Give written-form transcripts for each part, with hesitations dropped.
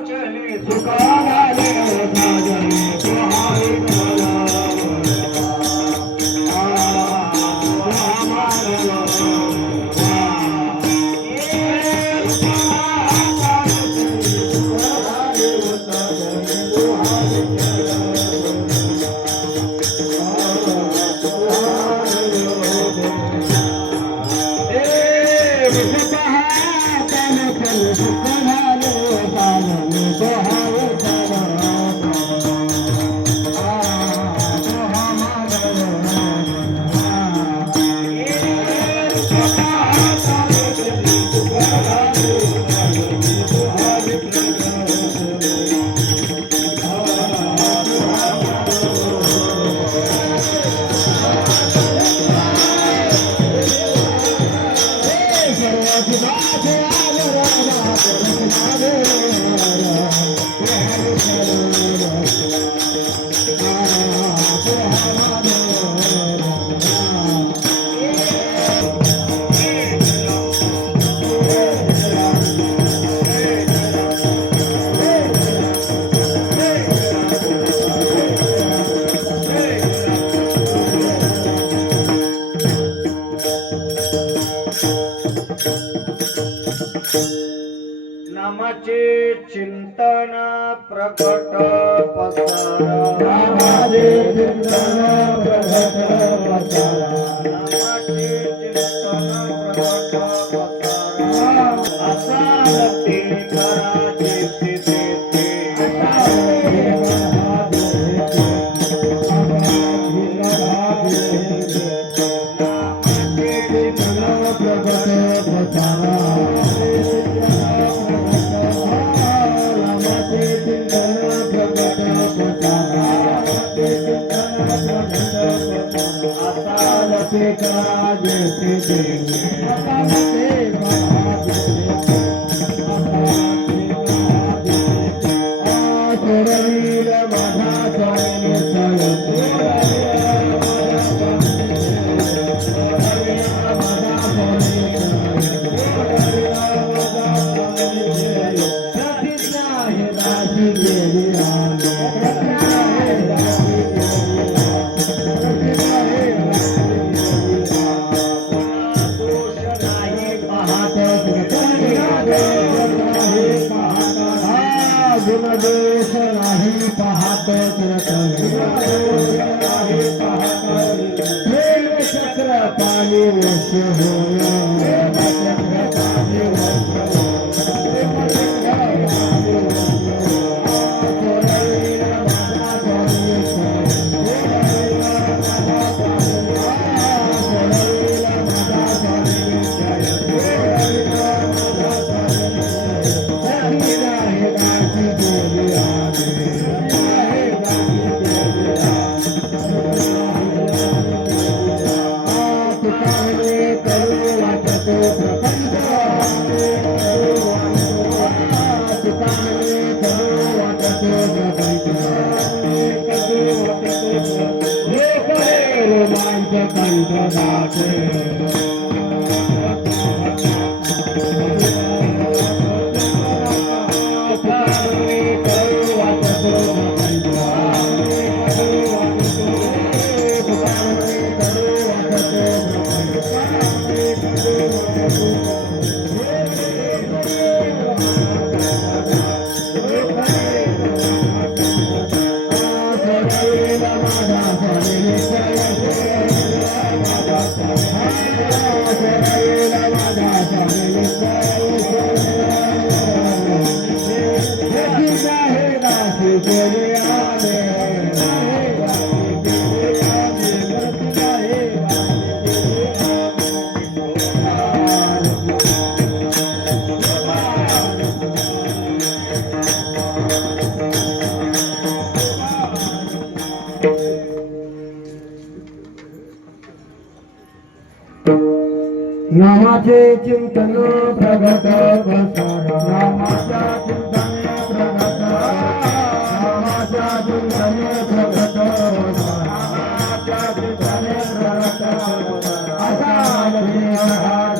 चले सुखाले साजने तुहाई मला नामाचे चिंतन प्रकट पसारा नामाचे चिंतन प्रकट पसारा नामाचे चिंतन प्रकट पसारा असा रती कराचे ते गुणदोष नाही पाहत प्रेम चक्र पाणी नामाचे चिंतन प्रगट बसारा नामाच्या चिंतने प्रगट नामाच्या चिंतने प्रगट नामाच्या चिंतने प्रगट असा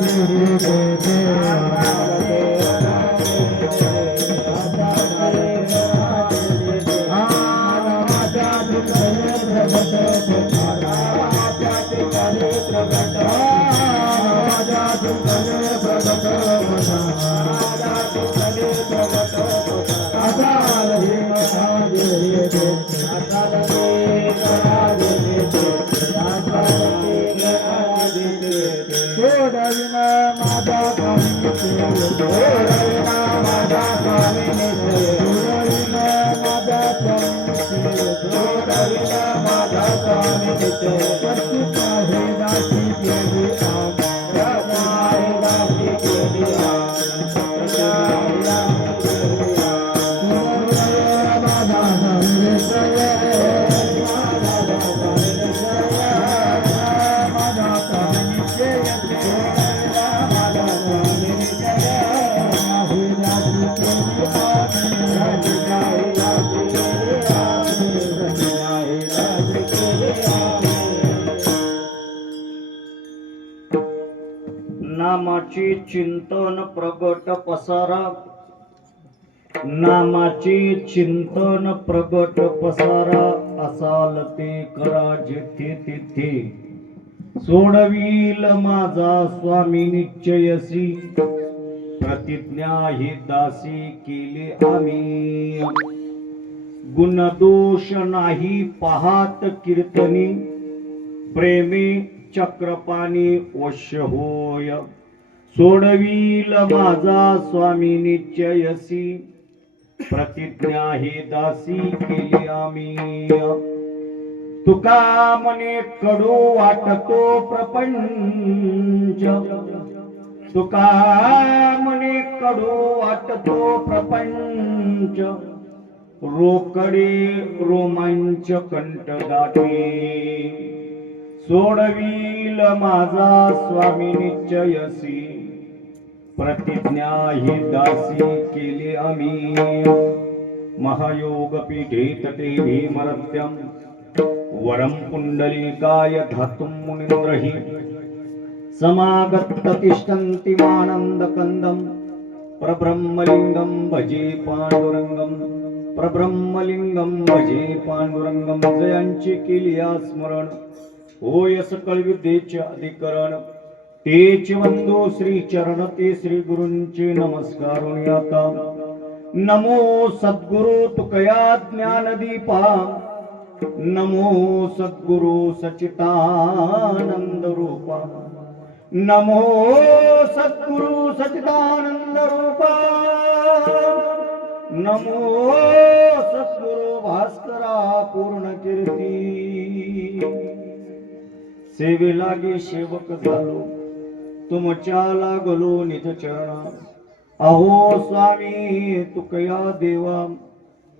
देव माझा स्वामी नित्य प्रतीत आहे दासी केली आहे दासी केली नामाची चिंतन प्रगट पसारा नामाची चिंतन प्रगट पसारा असाल ते करा जेथे तेथे सोडवील माझा स्वामी निश्चयसी प्रतिज्ञा ही दासी केली आम्ही गुणदोष नाही पाहात कीर्तनी प्रेमी चक्रपाणी वश्य होय सोडवील माझा स्वामी निश्चयसी प्रतिज्ञा ही दासी केली आम्ही तुका मने कडू वाटतो प्रपंच तुका मने कडू वाटतो प्रपंच रोकडे रोमांच कंठ दाटे सोडवील माझा स्वामी निश्चयसी प्रतिज्ञा ही दासी केली आम्ही महायोग पीठे तटे भीमरत्यम वरम पुंडलिकाय धातुं मुनीन्द्रहि समागत तिष्ठन्तिमानंद कंदम प्रब्रह्मलिंगम भजे पांडुरंगम प्रब्रह्मलिंगम भजे पांडुरंगम जयांची केली स्मरण होय सकळ विद्येचे अधिकरण तेच वंदो श्री चरण ते श्री गुरूंचे नमस्कार आता नमो सद्गुरु तुकया ज्ञानदीपा नमो सद्गुरु सच्चिदानंद रूपा नमो सद्गुरु सच्चिदानंद रूपा नमो सद्गुरु भास्करा पूर्ण कीर्ती सेवे लागे सेवक झालो तुमच्या लागलो निज चरणा अहो स्वामी तुकया देवा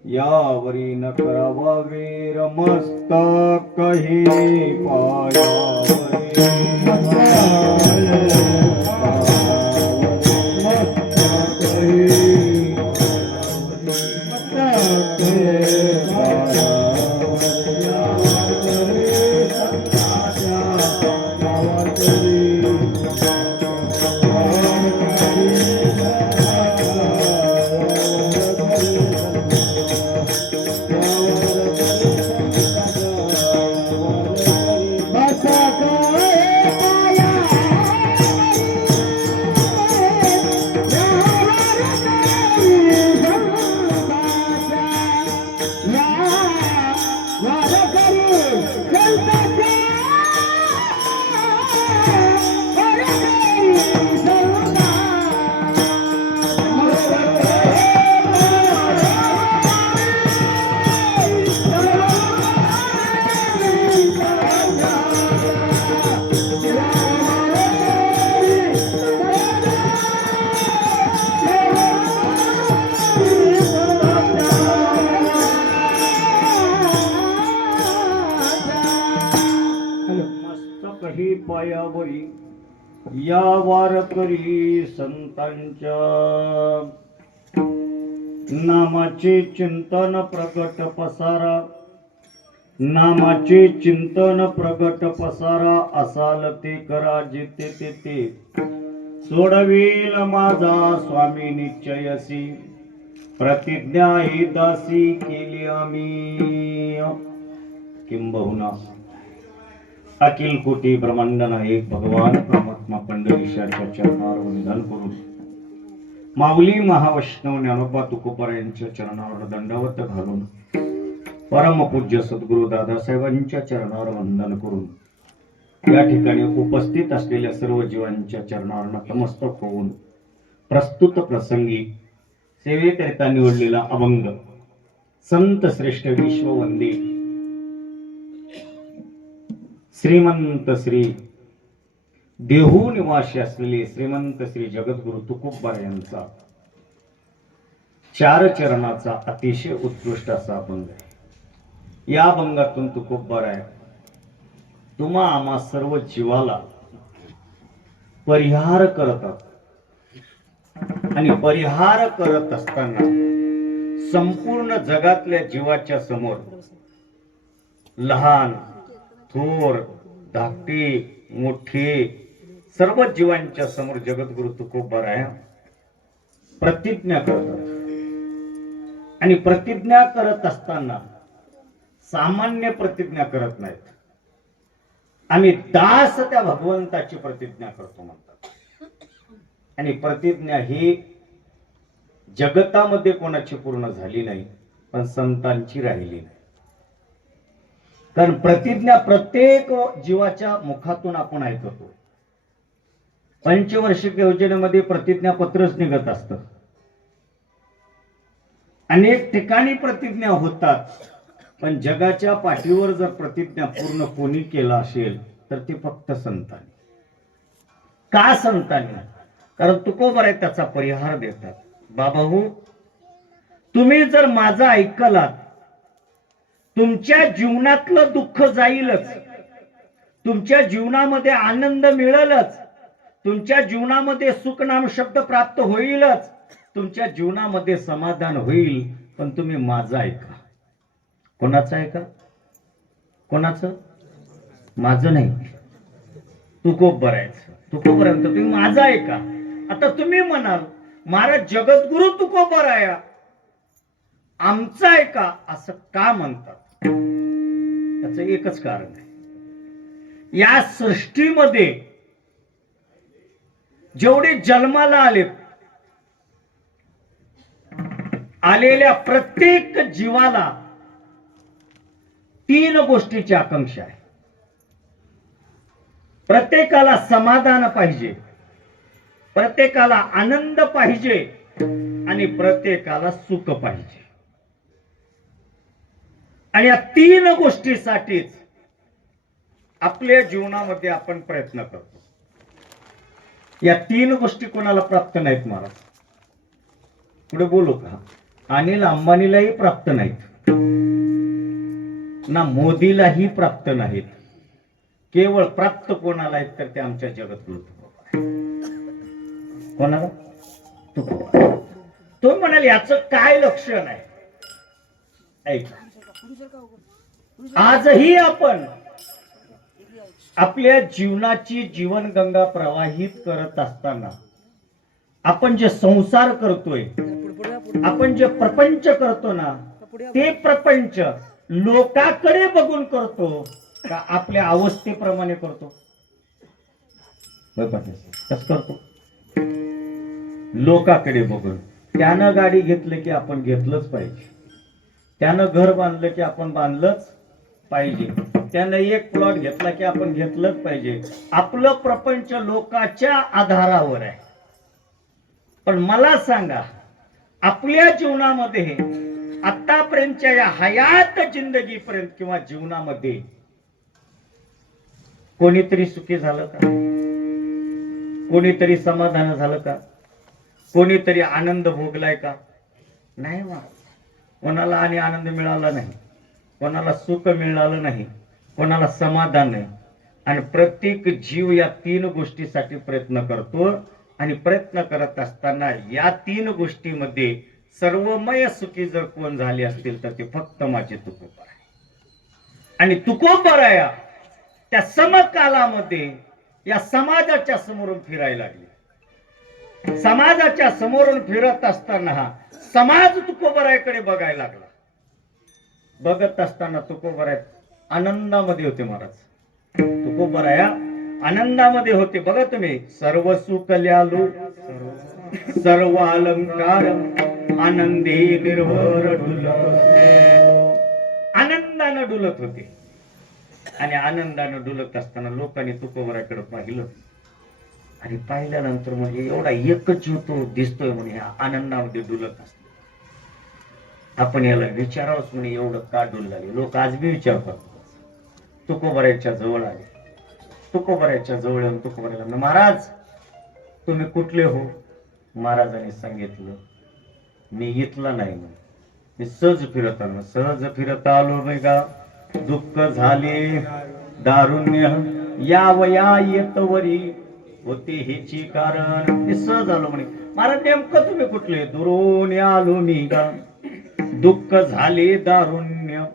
यावरी न करावा वेर मस्तक हे पायावरी या वारकरी संतांच्या नामाचे चिंतन प्रगट पसारा नामाचे चिंतन प्रगट पसारा असाल ते करा जिथे तेथे सोडवील माझा स्वामी निश्चयसी प्रतिज्ञा ही दासी केली आम्ही किंबहुना अखिल कोटी ब्रह्मांड नायक भगवान परमात्मा पंढरीशाच्या चरणावर वंदन करून माऊली महावैष्णव ज्ञानोबा तुकोबार यांच्या चरणावर दंडवत घालून परमपूज्य सद्गुरु दादासाहेबांच्या चरणावर वंदन करून या ठिकाणी उपस्थित असलेल्या सर्व जीवांच्या चरणावर नतमस्तक होऊन प्रस्तुत प्रसंगी सेवेकरिता निवडलेला अभंग संत श्रेष्ठ विश्ववंदे श्रीमंत श्री देहू निवासी असलेले श्रीमंत श्री जगद्गुरु तुकोबा यांचा 4 चरणाचा अतिशय उत्कृष्ट असा अभंग आहे. या अभंगातून तुकोबा आहे तुम्हा आम्हा सर्व जीवाला परिहार करतात आणि परिहार करत असताना संपूर्ण जगातल्या जीवाच्या समोर लहान थोर धाकटे मोठे सर्व जीवांच्या समोर जगद्गुरु तुकोबा आहे प्रतिज्ञा करतात. आणि प्रतिज्ञा करत असताना सामान्य प्रतिज्ञा करत नाहीत. आम्ही दास त्या भगवंताची प्रतिज्ञा करतो म्हणतात. आणि प्रतिज्ञा ही जगतामध्ये कोणाची पूर्ण झाली नाही पण संतांची राहिली नाही. कारण प्रतिज्ञा प्रत्येक जीवाच्या मुखातून आपण ऐकतो. पंचवार्षिक योजनेमध्ये प्रतिज्ञा पत्रच निघत असतं. अनेक ठिकाणी प्रतिज्ञा होतात पण जगाच्या पाठीवर जर प्रतिज्ञा पूर्ण कोणी केला असेल तर ती फक्त संतांनी. का संतांनी? कारण तुकोबा आहे त्याचा परिहार देतात. बाबा हो तुम्ही जर माझं ऐकलात तुमच्या जीवनातलं दुःख जाईलच, तुमच्या जीवनामध्ये आनंद मिळेलच, तुमच्या जीवनामध्ये सुख नाम शब्द प्राप्त होईलच, तुमच्या जीवनामध्ये समाधान होईल. पण तुम्ही माझं ऐका. कोणाचं ऐका? कोणाचं? माझं नाही. तुकोबा राहायचं. तुकोबा राहायचं तुम्ही माझं ऐका. आता तुम्ही म्हणाल महाराज जगद्गुरु तुकोबा राया आमचं ऐका असं का म्हणतात? त्याचं एकच कारण आहे. या सृष्टीमध्ये जेवढे जन्माला आलेल्या प्रत्येक जीवाला 3 गोष्टीची आकांक्षा आहे. प्रत्येकाला समाधान पाहिजे, प्रत्येकाला आनंद पाहिजे आणि प्रत्येकाला सुख पाहिजे. आणि या 3 गोष्टीसाठीच आपल्या जीवनामध्ये आपण प्रयत्न करतो. या 3 गोष्टी कोणाला प्राप्त नाहीत महाराज. पुढे बोलू का? अनिल अंबानीलाही प्राप्त नाहीत ना मोदीलाही प्राप्त नाहीत. केवळ प्राप्त कोणाला आहेत तर ते आमच्या जगद्गुरु तुकोबा. कोणाला? तुकोबा. तो म्हणाल याचं काय लक्षण आहे? ऐका आजही आपण आपल्या जीवनाची जीवनगंगा प्रवाहित करत असताना आपण जे संसार करतोय, आपण जे प्रपंच करतो ना ते प्रपंच लोकांकडे बघून करतो का आपल्या अवस्थेप्रमाणे करतो? कसं करतो? लोकांकडे बघून. त्यानं गाडी घेतली की आपण घेतलंच पाहिजे, त्यानं घर बांधलं की आपण बांधलंच पाहिजे, त्यानं एक प्लॉट घेतला की आपण घेतलंच पाहिजे. आपलं प्रपंच लोकांच्या आधारावर आहे. पण मला सांगा आपल्या जीवनामध्ये आतापर्यंतच्या या हयात जिंदगीपर्यंत किंवा जीवनामध्ये कोणीतरी सुखी झालं का? कोणीतरी समाधान झालं का? कोणीतरी आनंद भोगलाय का? नाही. कोणाला आणि आनंद मिळाला नाही, कोणाला सुख मिळालं नाही, कोणाला समाधान नाही. आणि प्रत्येक जीव या 3 गोष्टीसाठी प्रयत्न करतो. आणि प्रयत्न करत असताना या 3 गोष्टीमध्ये सर्वमय सुखी जर कोण झाले असतील तर ते फक्त माझे तुकोबा आहे. आणि तुकोबा राया त्या समकालामध्ये या समाजाच्या समोरून फिरायला लागले. समाजाच्या समोरून फिरत असताना हा समाज तुकोबा रायाकडे बघायला लागला. बघत असताना तुकोबा राया आनंदामध्ये होते महाराज. तुकोबा राया आनंदामध्ये होते. बघा तुम्ही, सर्व सुकल्यालो सर्व अलंकार आनंदी निर्भर आनंदानं डुलत होते. आणि आनंदानं डुलत असताना लोकांनी तुकोबाराकडे पाहिलं आणि पाहिल्यानंतर म्हणजे एवढा एकच जीव तो दिसतोय म्हणे आनंदामध्ये डुलत असतो. आपण याला विचारावंच म्हणे एवढं का डुललं. लोक आज बी विचारतात. तुकोबाराच्या जवळ आले तुकोबऱ्याच्या जवळ येऊन तुकोबऱ्याला म्हणले, महाराज तुम्ही कुठले हो? महाराजांनी सांगितलं मी इथला नाही म्हणे, मी सहज फिरत आलो. सहज फिरत आलो नाही का, दुःख झाले दारुण्य यावया येतवरी होते हेची कारण. मी सहज आलो म्हणे. महाराज नेमकं तुम्ही कुठले? दुरून आलो मी का, दुःख झाले दारुण्य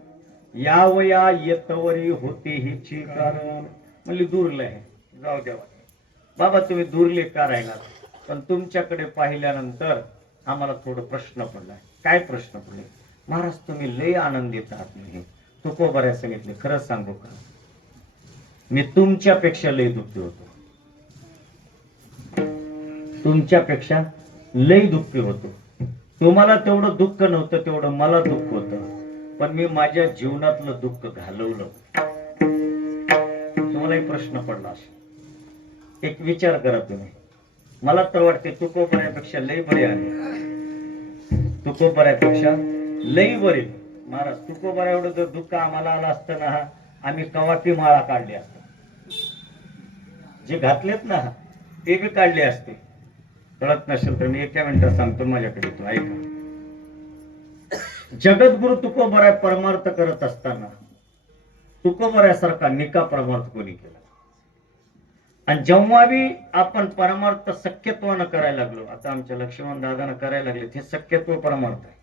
यावया येतवरी होते हेची कारण. म्हणली दूरले आहे, जाऊ द्या बाबा, तुम्ही दूरले का राहिलात, पण तुमच्याकडे पाहिल्यानंतर आम्हाला थोडं प्रश्न पडलाय. काय प्रश्न पडले? महाराज तुम्ही लय आनंदित आहात. नाही तुकोबऱ्या सांगितले, खरंच सांगू का, मी तुमच्यापेक्षा लय दुःखी होतो, तुमच्यापेक्षा लय दुःखी होतो. तुम्हाला तेवढं दुःख नव्हतं तेवढं मला दुःख होतं, पण मी माझ्या जीवनातलं दुःख घालवलं. तुम्हालाही प्रश्न पडला असेल, एक विचार करा तुम्ही. मला तर वाटते तुकोबऱ्यापेक्षा लय बरे आले, तुकोबऱ्यापेक्षा लय बरे. महाराज तुकोबऱ्या एवढं जर दुःख आम्हाला आलं असतं ना, आम्ही कवाटी माळा काढली असते, जे घातलेत ना ते बी काढले असते. कळत नसेल तर मी एका मिनिटात सांगतो, माझ्याकडे तो ऐका. जगद्गुरु तुकोबराय परमार्थ करत असताना तुकोबऱ्यासारखा निका परमार्थ कोणी केला? आणि जेव्हा बी आपण परमार्थ सख्यत्वानं करायला लागलो, आता आमच्या लक्ष्मण दादानं करायला लागले, हे सख्यत्व परमार्थ आहे,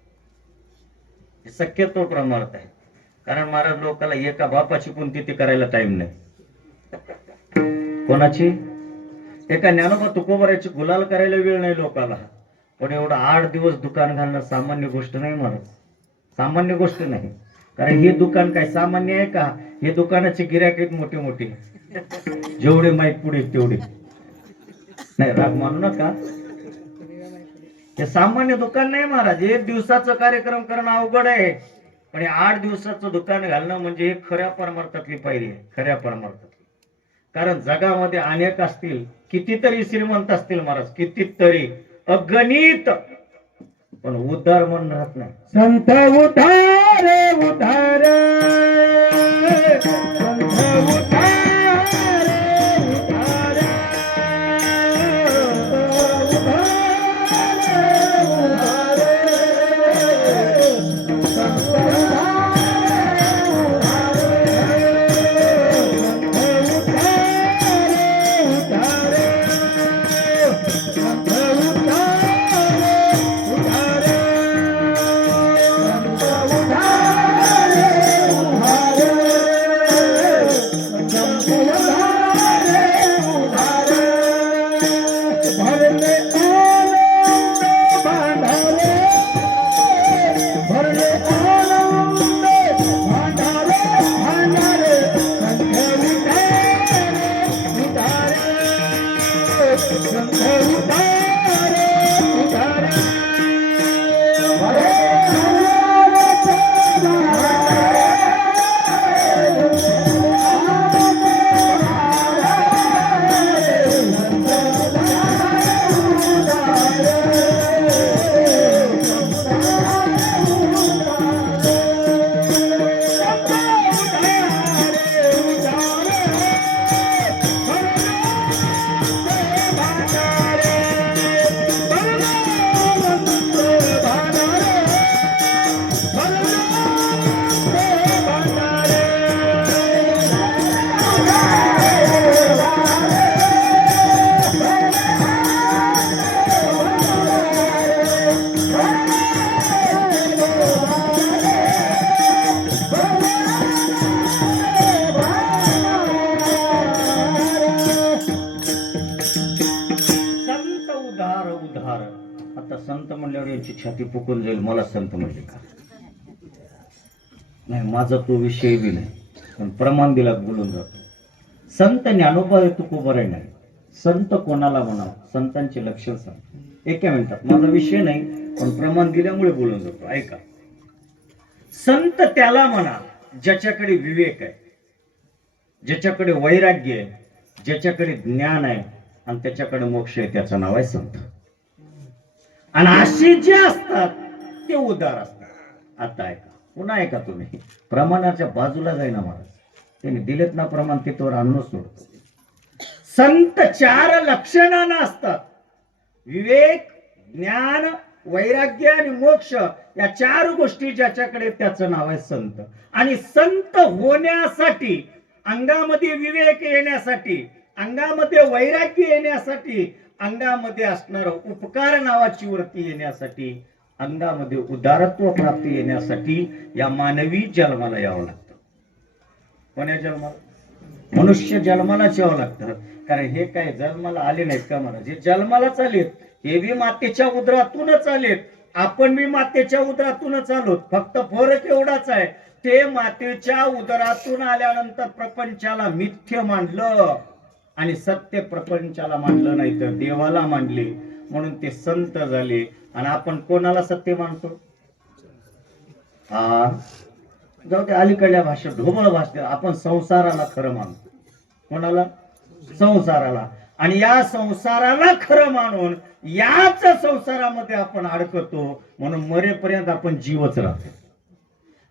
हे सख्यत्व परमार्थ आहे. कारण महाराज लोकांना एका बापाची कोणती ते करायला टाइम नाही. कोणाची? एका ज्ञानोबा तुकोबऱ्याची गुलाल करायला वेळ नाही लोकांना. पण एवढं 8 दिवस दुकान घालणं सामान्य गोष्ट नाही महाराज, सामान्य गोष्ट नाही. कारण हे दुकान काय सामान्य आहे का? हे दुकानाचे गिऱ्हाईक आहेत मोठे मोठे, जेवढे माईक पुढे तेवढे. नाही राग मानू नका, हे सामान्य दुकान नाही महाराज. 1 दिवसाचा कार्यक्रम करणं अवघड आहे, पण हे 8 दिवसाचं दुकान घालणं म्हणजे हे खऱ्या परमार्थातली पायरी आहे, खऱ्या परमार्थातली. कारण जगामध्ये अनेक असतील, कितीतरी श्रीमंत असतील महाराज, कितीतरी अगणित, पण उद्धार म्हणून राहत नाही. संत उधार उधार, संत उधार उधार, यांची छाती फुकून जाईल, मला संत म्हणजे का नाही, माझा तो विषय बी नाही, पण प्रमाण दिला बोलून जातो. संत ज्ञानोबा तुकोबराय नाही, संत कोणाला म्हणावं, संतांचे लक्षण सांग एका मिनिटात. माझा विषय नाही, पण प्रमाण दिल्यामुळे बोलून जातो. ऐका, संत त्याला म्हणा ज्याच्याकडे विवेक आहे, ज्याच्याकडे वैराग्य आहे, ज्याच्याकडे ज्ञान आहे आणि त्याच्याकडे मोक्ष आहे, त्याचं नाव आहे संत. आणि अशी जे असतात ते उदार असतात. आता ऐका, पुन्हा ऐका तुम्ही, प्रमाणाच्या बाजूला जाईना महाराज, त्यांनी दिलेत ना प्रमाण, तिथवर आणून सोडतो. संत 4 लक्षणानं असतात. विवेक, ज्ञान, वैराग्य आणि मोक्ष या 4 गोष्टी ज्याच्याकडे त्याचं नाव आहे संत. आणि संत होण्यासाठी, अंगामध्ये विवेक येण्यासाठी, अंगामध्ये वैराग्य येण्यासाठी, अंगामध्ये असणार उपकार नावाची वृत्ती येण्यासाठी, अंगामध्ये उदारत्व प्राप्ती येण्यासाठी या मानवी जन्माला यावं लागतं. कोण्या जन्माला? मनुष्य जन्मालाच यावं लागतं. कारण हे काय जन्माला आले नाहीत का महाराज? जे जन्मालाच आलेत हे बी मातेच्या उदरातूनच आलेत, आपण बी मातेच्या उदरातूनच आलोत. फक्त फरक एवढाच आहे, ते मातेच्या उदरातून आल्यानंतर प्रपंचाला मिथ्य मांडलं आणि सत्य प्रपंचाला मांडलं नाही तर देवाला मांडले, म्हणून ते संत झाले. आणि आपण कोणाला सत्य मानतो? हा जाऊ ते अलीकडल्या भाषेत ढोबळ भाषेत आपण संसाराला खरं मानतो. कोणाला? संसाराला. आणि या संसाराला खरं मानून याच संसारामध्ये आपण अडकतो, म्हणून मरेपर्यंत आपण जीवच राहतो.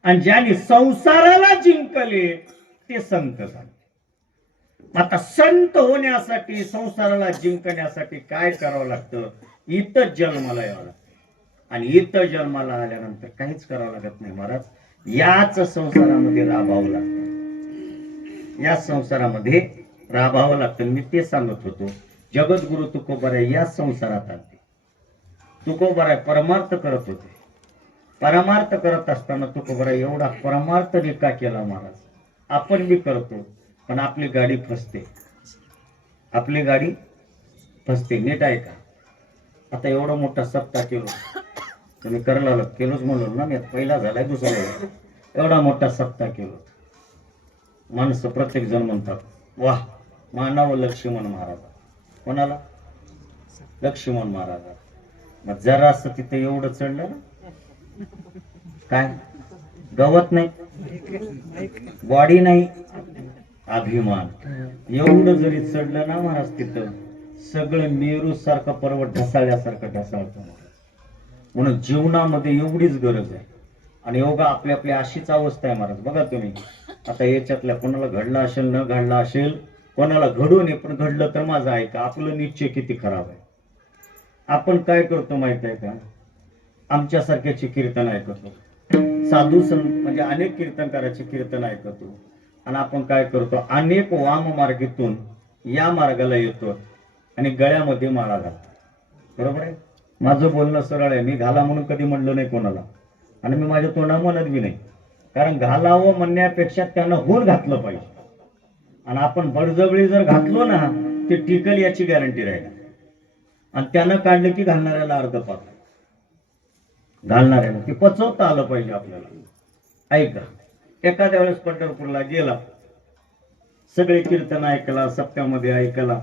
आणि ज्यांनी संसाराला जिंकले ते संत झाले. आता संत होण्यासाठी, संसाराला जिंकण्यासाठी काय करावं लागतं? इथं जन्माला यावं लागतं. आणि इथं जन्माला आल्यानंतर काहीच करावं लागत नाही महाराज, याच संसारामध्ये राबावं लागतं. या संसारामध्ये राबावं लागतं. मी ते सांगत होतो, जगद्गुरु तुकोबाराय या संसारात आले. तुकोबाराय परमार्थ करत होते. परमार्थ करत असताना तुकोबाराय एवढा परमार्थ का केला महाराज? आपण बी करतो, पण आपली गाडी फसते. आपली गाडी फसते. नीट आहे का? आता एवढा मोठा सप्ताह केलो, तुम्ही करायला केलोच म्हणून ना, मी पहिला झालाय दुसरा झाला. एवढा मोठा सप्ताह केलो. माणसं प्रत्येक जण म्हणतात वाह मानावं लक्ष्मण महाराज. कोणाला? लक्ष्मण महाराज. मग जरा असं तिथे एवढं चढलं ना, काय गवत नाही, बॉडी नाही, अभिमान एवढं जरी चढलं ना महाराज, तिथं सगळं मेरू सारखं पर्वत ढसाळल्यासारखं ढसाळतं. म्हणून जीवनामध्ये एवढीच गरज आहे. आणि योगा आपली आपली अशीच अवस्था आहे महाराज. बघा तुम्ही आता याच्यातल्या कोणाला घडला असेल, न घडला असेल, कोणाला घडू नये, पण घडलं तर माझं आहे का? आपलं निश्चय किती खराब आहे. आपण काय करतो माहित आहे का? आमच्यासारख्याची कीर्तन ऐकतो, साधू संत म्हणजे अनेक कीर्तनकाराची कीर्तन ऐकतो, आणि आपण काय करतो? अनेक वाम मार्गेतून या मार्गाला येतो आणि गळ्यामध्ये माळा घालतो. बरोबर आहे? माझं बोलणं सरळ आहे. मी घाला म्हणून कधी म्हणलं नाही कोणाला, आणि मी माझ्या तोंडा म्हणत बी नाही. कारण घालावं म्हणण्यापेक्षा त्यानं होऊन घातलं पाहिजे. आणि आपण बळजबरी जर घातलो ना, ते टिकल याची गॅरंटी राहील. आणि त्यानं काढलं की घालणाऱ्याला अर्ध पाक, घालणाऱ्याला ते पचवता आलं पाहिजे आपल्याला. ऐका, एखाद्या वेळेस पंढरपूरला गेला, सगळे कीर्तन ऐकला, सप्त्यामध्ये ऐकला,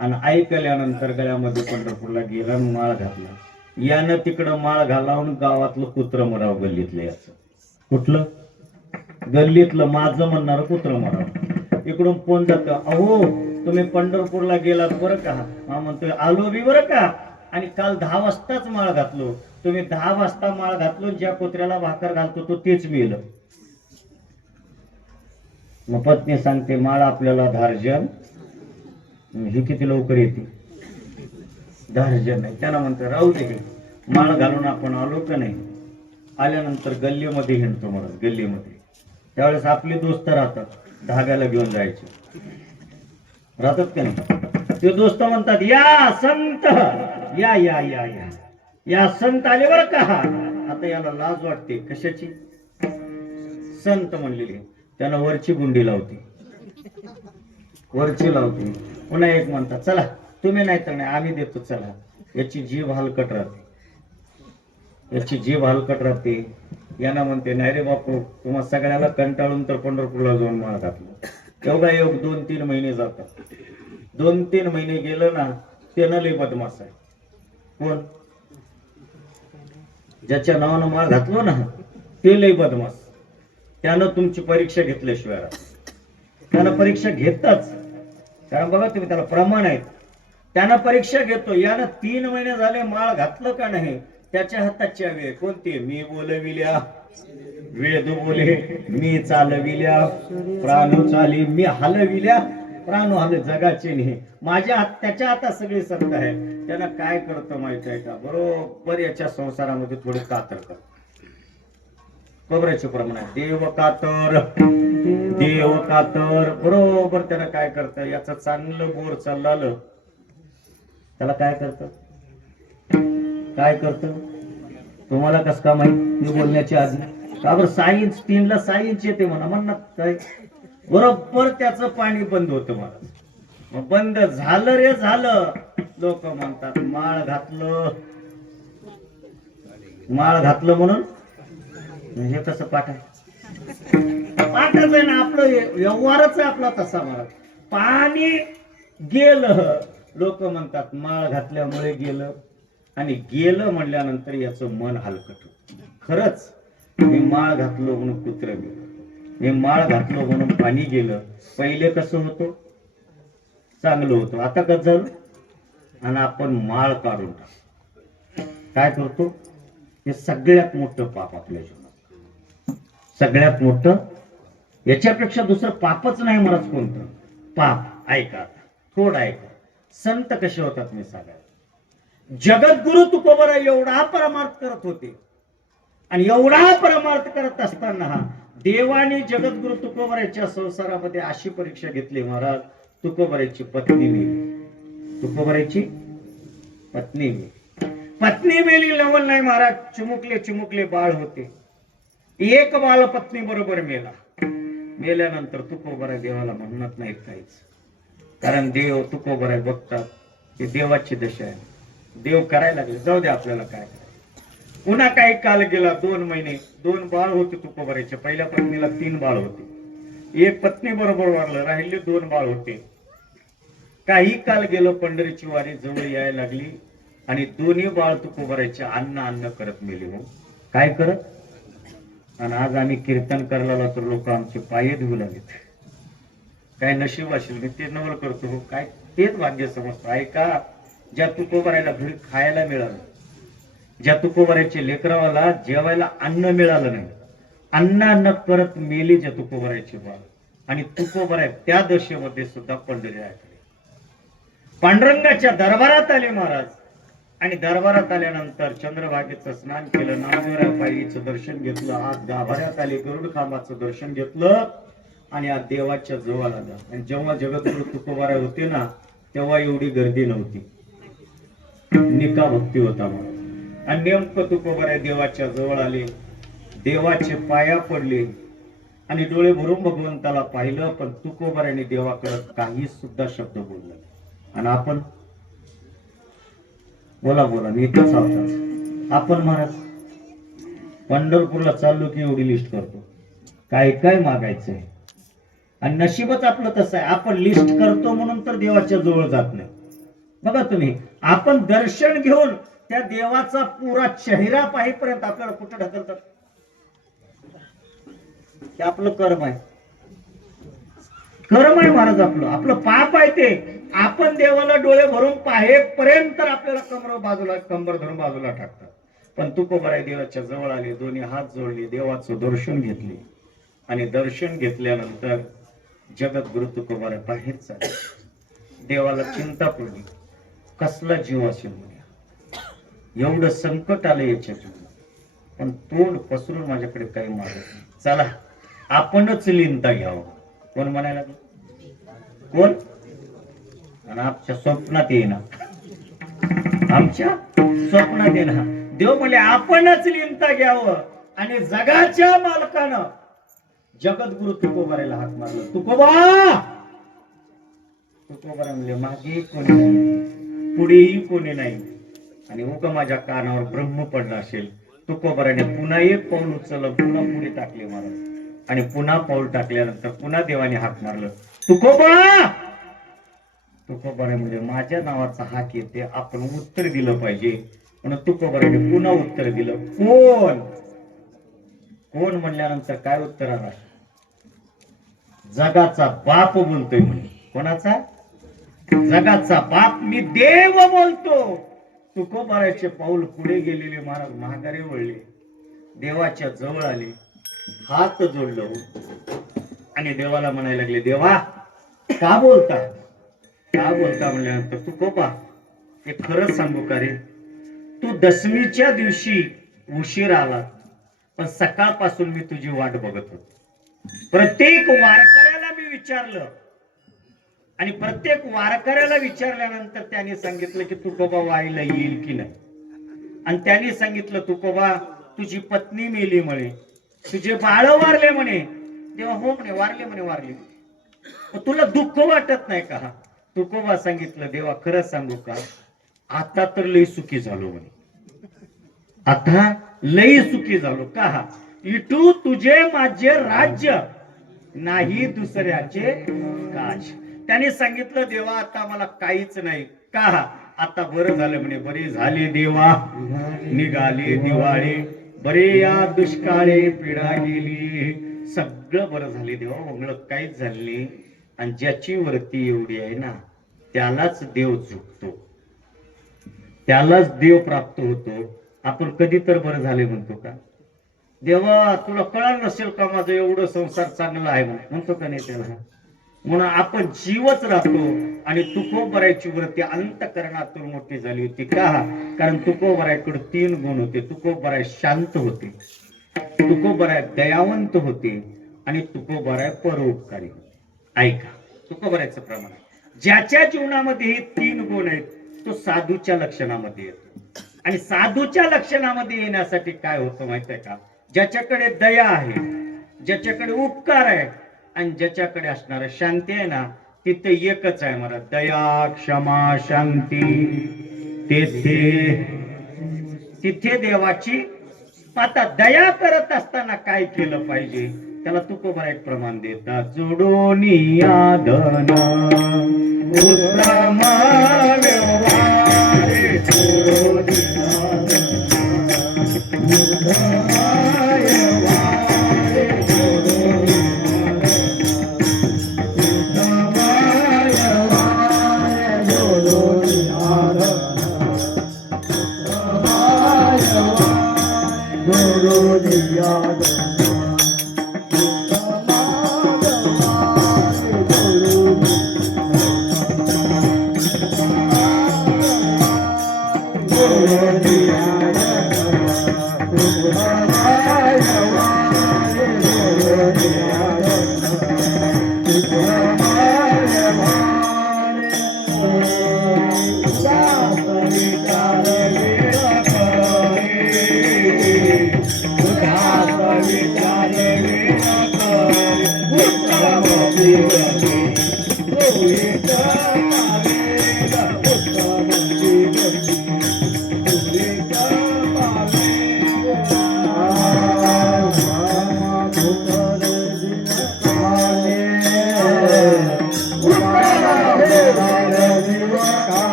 आणि ऐकल्यानंतर गळ्यामध्ये पंढरपूरला गेला, माळ घातला. यानं तिकडं माळ घालावून गावातलं कुत्र मराव गल्लीतलं. याचं कुठलं? गल्लीतलं माझं म्हणणार कुत्र मराव. इकडून फोन जातो, अहो तुम्ही पंढरपूरला गेलात बरं का? हा म्हणतोय आलो बी बरं का, आणि काल 10 वाजताच माळ घातलो. तुम्ही 10 वाजता माळ घातलो, ज्या कुत्र्याला भाकर घालतो तो तेच मेलं. मग पत्नी सांगते माळ आपल्याला धार्जन, ही किती लवकर येते? धार्जन नाही. त्याला म्हणतो राहू दे, माळ घालून आपण आलो का नाही. आल्यानंतर गल्लीमध्ये हिंडतो महाराज, गल्लीमध्ये. त्यावेळेस आपले दोस्त राहतात, धाग्याला घेऊन जायचे राहतात का नाही. ते दोस्त म्हणतात या संत, या या या या या संत आले बरं का. आता याला लाज वाटते. कशाची? संत म्हणलेली. त्यानं वरची गुंडी लावते, वरची लावते. पुन्हा एक म्हणतात चला तुम्ही नाही तर नाही आम्ही देतो चला. याची जीभ हलकट राहते, याची जीभ हलकट राहते. यांना म्हणते नाही रे बापू, तुम्हा सगळ्याला कंटाळून तर पंढरपूरला जाऊन माळ घातलं. एवढा योग 2-3 महिने जातात. 2-3 महिने गेलं ना, ते न लय बदमाश आहे. कोण? ज्याच्या नावानं माळ घातलो ना, ते लय बदमाश. त्यानं तुमची परीक्षा घेतल्याशिवाय त्यानं परीक्षा घेतच. कारण बघा तुम्ही, त्याला प्रमाण आहेत. त्यानं परीक्षा घेतो. यानं 3 महिने झाले माळ घातलं का नाही, त्याच्या हाताची वेळ कोणती? मी बोलविल्या वेद बोले, मी चालविल्या प्राण चाली, मी हलविल्या प्राण आले जगाचे नाही माझ्या हात त्याच्या हातात सगळी सत्ता आहे. त्याला काय करतं माहित आहे का, बरोबर याच्या संसारामध्ये थोडी कातर करत. कबराचे प्रमाण आहे, देव कातर बरोबर. त्याला काय करतं, याचं चांगलं बोर चाललं त्याला काय करतं तुम्हाला कस का माहित मी बोलण्याच्या आधी. का बरं सायन्स 3ला सायन्स येते म्हणा काय बरोबर त्याचं पाणी बंद होतं मला. मग बंद झालं रे झालं. लोक म्हणतात माळ घातलं म्हणून. हे कसं पाठ आहे, पाठच आहे ना आपलं, व्यवहारच आहे आपला तसा. मला पाणी गेलं, लोक म्हणतात माळ घातल्यामुळे गेलं. आणि गेलं म्हणल्यानंतर याचं मन हलकट होत. खरंच मी माळ घातलो म्हणून कुत्र गेलं, मी माळ घातलो म्हणून पाणी गेलं. पहिले कसं होतं, चांगलं होतं. आता कसं झालं. आणि आपण माळ काढून टाकतो. काय करतो, हे सगळ्यात मोठं पाप आपल्या जीवनात. सगळ्यात मोठं, याच्यापेक्षा दुसरं पापच नाही महाराज कोणतं पाप. ऐका थोडं ऐका, संत कसे होतात मी सांगायला. जगद्गुरु तुकोबरा एवढा परमार्थ करत होते. आणि एवढा परमार्थ करत असताना देवाने जगद्गुरु तुकोबराच्या संसारामध्ये अशी परीक्षा घेतली महाराज. तुकोबराची पत्नी मेली. तुकोबराची पत्नी मेली. लवल नाही महाराज, चिमुकले बाळ होते. एक बाळ पत्नी बरोबर मेला. मेल्यानंतर तुकोबरा देवाला म्हणत नाहीत काहीच, कारण देव तुकोबरा बघतात की देवाची दशा आहे. देव करायला लागले, जाऊ दे आपल्याला काय. पुन्हा काही काल गेला, 2 महिने. 2 बाळ होते तुकोबराचे. पहिल्या पत्नीला 3 बाळ होते. एक पत्नी बरोबर वारलं, राहिले 2 बाळ होते. काही काल गेलो, पंढरीची वारी जवळ यायला लागली आणि दोन्ही बाळ तुकोबराचे अन्न करत मेले. हो काय करत. आणि आज आम्ही कीर्तन करायला तर लोक आमचे पाय धुवू लागलेत. काय नशीब असेल मी ते नवल करतो. हो काय तेच भाग्य समजतो. ऐका, ज्या तुकोबरायला घरी खायला मिळालं, ज्या तुकोबरायचे लेकरावाला जेवायला अन्न मिळालं नाही, अन्न करत मेले ज्या तुकोबरायचे बाळ. आणि तुकोबराय त्या दशेमध्ये सुद्धा पंढरीकडे पांडुरंगाच्या दरबारात आले महाराज. आणि दरबारात आल्यानंतर चंद्रभागेचं स्नान केलं, नामदेवराय पायरीचं दर्शन घेतलं, आज गाभाऱ्यात आले, गरुड खांबाचं दर्शन घेतलं आणि आज देवाच्या जवळ आलं. आणि जेव्हा जगद्गुरु तुकोबराय होते ना, तेव्हा एवढी गर्दी नव्हती, निका भक्ती होता महाराज. आणि नेमकं तुकोबराय देवाच्या जवळ आले, देवाचे पाया पडले आणि डोळे भरून भगवंताला पाहिलं. पण तुकोबरायने देवाकडे काही सुद्धा शब्द बोलला. आणि आपण बोला मी इथंच आहोत. आपण महाराज पंढरपूरला चाललो की एवढी लिस्ट करतो, काय मागायचंय. आणि नशीबच आपलं तसं आहे, आपण लिस्ट करतो म्हणून तर देवाच्या जवळ जात नाही. बघा तुम्ही, आपण दर्शन घेऊन त्या देवाचा पुरा चेहरा पाहीपर्यंत आपल्याला कुठं ढकलतात. ते आपलं कर्म आहे महाराज. आपलं पाप आहे ते. आपण देवाला डोळे भरून पाहेपर्यंत आपल्याला कंबर धरून बाजूला टाकतात. पण तुकोबराय देवाच्या जवळ आले, दोन्ही हात जोडले, देवाचं दर्शन घेतले. आणि दर्शन घेतल्यानंतर जगद्गुरु तुकोबराय बाहेर चालले. देवाला चिंता पडली, कसला जीव असेल म्हणजे, एवढं संकट आलं याच्या जीवनात, पण तोंड पसरून माझ्याकडे काही मागत नाही. चला आपणच लिंता घ्यावं. कोण म्हणायला, कोण. आणि आमच्या स्वप्नात येणार, आमच्या स्वप्नात येणार. देव म्हणले आपणच लिंता घ्यावं. आणि जगाच्या मालकानं जगद्गुरु तुकोबरायला हाक मारला. तुकोबरा म्हणले मागे कोणी नाही, पुढेही कोणी नाही. आणि उगा माझ्या कानावर ब्रह्म पडला असेल. तुकोबराने पुन्हा एक पाऊल उचललं, पुन्हा पुढे टाकले महाराज. आणि पुन्हा पाऊल टाकल्यानंतर पुन्हा देवाने हाक मारलं, तुकोबा. तुकोबराय म्हणजे माझ्या नावाचा हाक येते, आपण उत्तर दिलं पाहिजे. म्हणून तुकोबराने पुन्हा उत्तर दिलं, कोण म्हणल्यानंतर काय उत्तर आलं, जगाचा बाप बोलतोय म्हणे. कोणाचा, जगाचा बाप, मी देव बोलतो. तुकोबरायचे पाऊल पुढे गेलेले महाराज माघारी वळले, देवाच्या जवळ आले, हात जोडलं आणि देवाला म्हणायला लागले, देवा का बोलता म्हणल्यानंतर तू कोपा हे खरंच सांगू का रे, तू दशमीच्या दिवशी उशीर आला, पण सकाळपासून मी तुझी वाट बघत होतो. प्रत्येक वारकऱ्याला मी विचारलं आणि प्रत्येक वारकऱ्याला विचारल्यानंतर त्याने सांगितलं की तुकोबा वाईला येईल की नाही. आणि त्यांनी सांगितलं तुकोबा तुझी पत्नी मेली म्हणे, तुझे बाळ वारले म्हणे. देवा हो म्हणे, वारले. तुला दुःख वाटत नाही का? तुकोबा सांगितलं देवा खरंच सांगू का, आता तर लई सुखी झालो म्हणे, आता लई सुखी झालो. का? इटू तुझे माझे राज्य नाही दुसऱ्याचे काज. त्याने सांगितलं देवा आता मला काहीच नाही. का? आता बरं झालं म्हणे, बरे झाले देवा, निघाले दिवाळी, बरे या दुष्काळे पीडा गेली, सगळं बरं झाले देवा, मंगळ काहीच झाले नाही. आणि ज्याची वरती एवढी आहे ना, त्यालाच देव झुकतो, त्यालाच देव प्राप्त होतो. आपण कधी तर बरं झाले म्हणतो का? देवा तुला कळलं नसेल का माझं एवढं संसार चांगला आहे म्हणतो का नाही त्याला? म्हणून आपण जीवच राहतो. आणि तुकोबरायची वृत्ती अंतकरणातून मोठी झाली होती. का? कारण तुकोबरायकडे 3 गुण होते. तुकोबराय शांत होते, तुकोबराय दयावंत होते आणि तुकोबराय परोपकारी. ऐका तुकोबरायचं प्रमाण, ज्याच्या जीवनामध्ये हे 3 गुण आहेत तो साधूच्या लक्षणामध्ये येतो. आणि साधूच्या लक्षणामध्ये येण्यासाठी काय होतं माहित आहे का? ज्याच्याकडे दया आहे, ज्याच्याकडे उपकार आहे आणि ज्याच्याकडे असणार शांती आहे ना, तिथे एकच आहे मला, दया क्षमा शांती. तिथे देवाची. आता दया करत असताना काय केलं पाहिजे त्याला तुकोबराय एक प्रमाण देतात. जोडून यादन उत्तम व्यवहारे, जोडून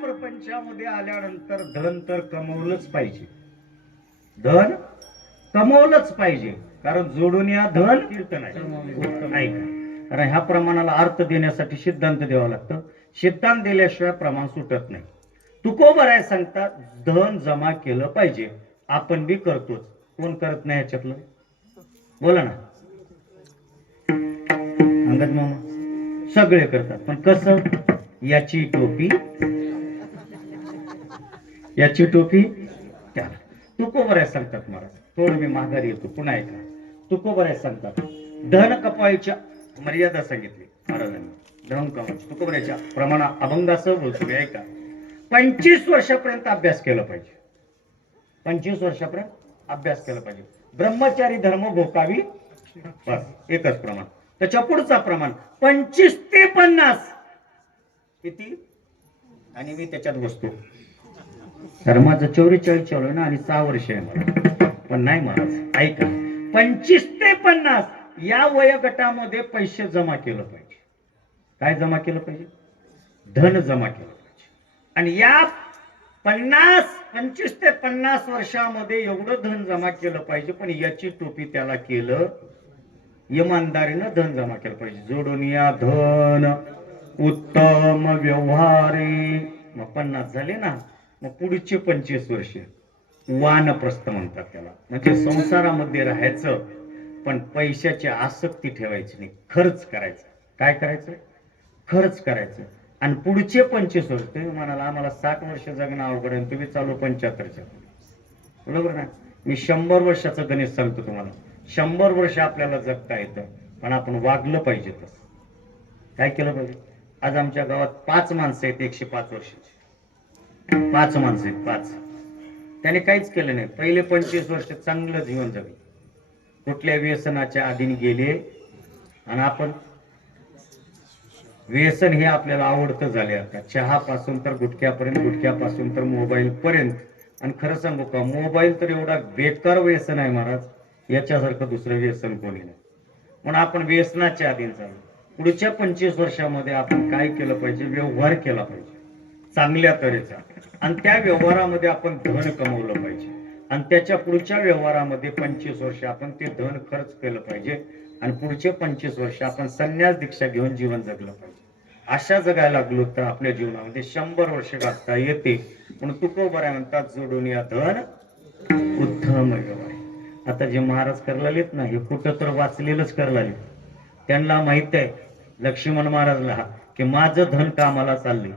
प्रपंचामध्ये आल्यानंतर धन तर कमवलंच पाहिजे, धन कमवलंच पाहिजे. कारण जोडून या धन कीर्तन आहे. कारण ह्या प्रमाणाला अर्थ देण्यासाठी सिद्धांत द्यावा लागतं. सिद्धांत दिल्याशिवाय प्रमाण सुटत नाही. तुकोबराय सांगतात धन जमा केलं पाहिजे. आपण बी करतोच, कोण करत नाही ह्याच्यातलं? बोला ना. अंगद मामा सगळे करतात, पण कसं? याची टोपी याची टोपी त्याला. तुकोबराय सांगतात महाराज. थोडं मी माघारी येतो पुन्हा ऐका. तुकोबराय सांगतात धन कपाळीच्या मर्यादा सांगितली महाराजांनी. धन कमाईच्या तुकोबरायच्या प्रमाणा अभंगासह बोलतो मी ऐका. 25 वर्षापर्यंत अभ्यास केला पाहिजे. 25 वर्षापर्यंत अभ्यास केला पाहिजे. ब्रह्मचारी धर्म भोकावी बस एकच प्रमाण. त्याच्या पुढचा प्रमाण 25 ते 50 किती. आणि मी त्याच्यात बसतो. तर माझं 44 चालू आहे ना आणि 6 वर्ष आहे मला. पण नाही महाराज ऐका. 25 ते 50 या वयोगटामध्ये पैसे जमा केलं पाहिजे. काय जमा केलं पाहिजे. धन जमा केलं पाहिजे. आणि या 25 ते 50 वर्षामध्ये एवढं धन जमा केलं पाहिजे. पण याची टोपी त्याला केलं इमानदारीनं धन जमा केलं पाहिजे. जोडून या धन उत्तम व्यवहारे. मग 50 झाले ना. मग पुढचे 25 वर्ष वानप्रस्थ म्हणतात त्याला. म्हणजे संसारामध्ये राहायचं पण पैशाची आसक्ती ठेवायची नाही. खर्च करायचा. काय करायचं. खर्च करायचं. आणि पुढचे 25 वर्ष तुम्ही म्हणाला आम्हाला 60 वर्ष जगणं अवघड आहे तुम्ही चालू 75च्या. बरोबर ना. मी 100 वर्षाचं गणित सांगतो तुम्हाला. 100 वर्ष आपल्याला जगता येतं पण आपण वागलं पाहिजे. तसं काय केलं पाहिजे. आज आमच्या गावात 5 माणसं आहेत 105 वर्षाची. 5 माणसं आहेत 5. त्याने काहीच केलं नाही. पहिले 25 वर्ष चांगलं जीवन जगले. कुठल्या व्यसनाच्या आधीने गेले. आणि आपण व्यसन हे आपल्याला आवडतं झाले आता. चहा पासून तर गुटख्यापर्यंत, गुटख्यापासून तर मोबाईल पर्यंत. आणि खरं सांगू का मोबाईल तर एवढा बेकार व्यसन आहे महाराज. याच्यासारखं दुसरं व्यसन कोणी नाही. म्हणून आपण व्यसनाच्या अधीन चालू. पुढच्या 25 वर्षामध्ये आपण काय केलं पाहिजे. व्यवहार केला पाहिजे चांगल्या तऱ्हेचा. आणि त्या व्यवहारामध्ये आपण धन कमवलं पाहिजे. आणि त्याच्या पुढच्या व्यवहारामध्ये 25 वर्ष आपण ते धन खर्च केलं पाहिजे. आणि पुढचे 25 वर्ष आपण संन्यास दीक्षा घेऊन जीवन जगलं पाहिजे. अशा जगायला लागलो तर आपल्या जीवनामध्ये 100 वर्ष गाठता येते. म्हणून तुकोबराय म्हणतात जोडून या धन उत्तम व्यवहार. आता जे महाराज करलालेत ना हे कुठं तर वाचलेलंच करलाले. त्यांना माहित आहे लक्ष्मण महाराजला की माझं धन कामाला चाललंय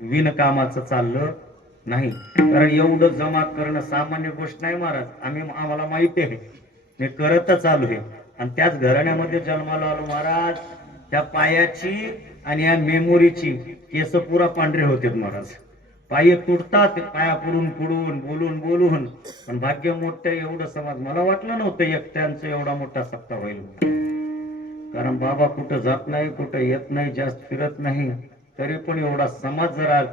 विणकामाचं चाललं नाही. कारण एवढं जमा करणं सामान्य गोष्ट नाही महाराज. आम्हाला माहिती आहे मी करतच आलो आहे. आणि त्याच घराण्यामध्ये जन्माला आलो महाराज. त्या पायाची आणि या मेमोरीची केस पुरा पांढरे होते महाराज. पाय तुटतात पाया पुढून पुढून बोलून बोलून. पण भाग्य मोठं एवढं समाज मला वाटलं नव्हतं एकट्यांचं एवढा मोठा सत्ता होईल. कारण बाबा कुठं जात नाही कुठं येत नाही जास्त फिरत नाही. तरी पण एवढा समाज जर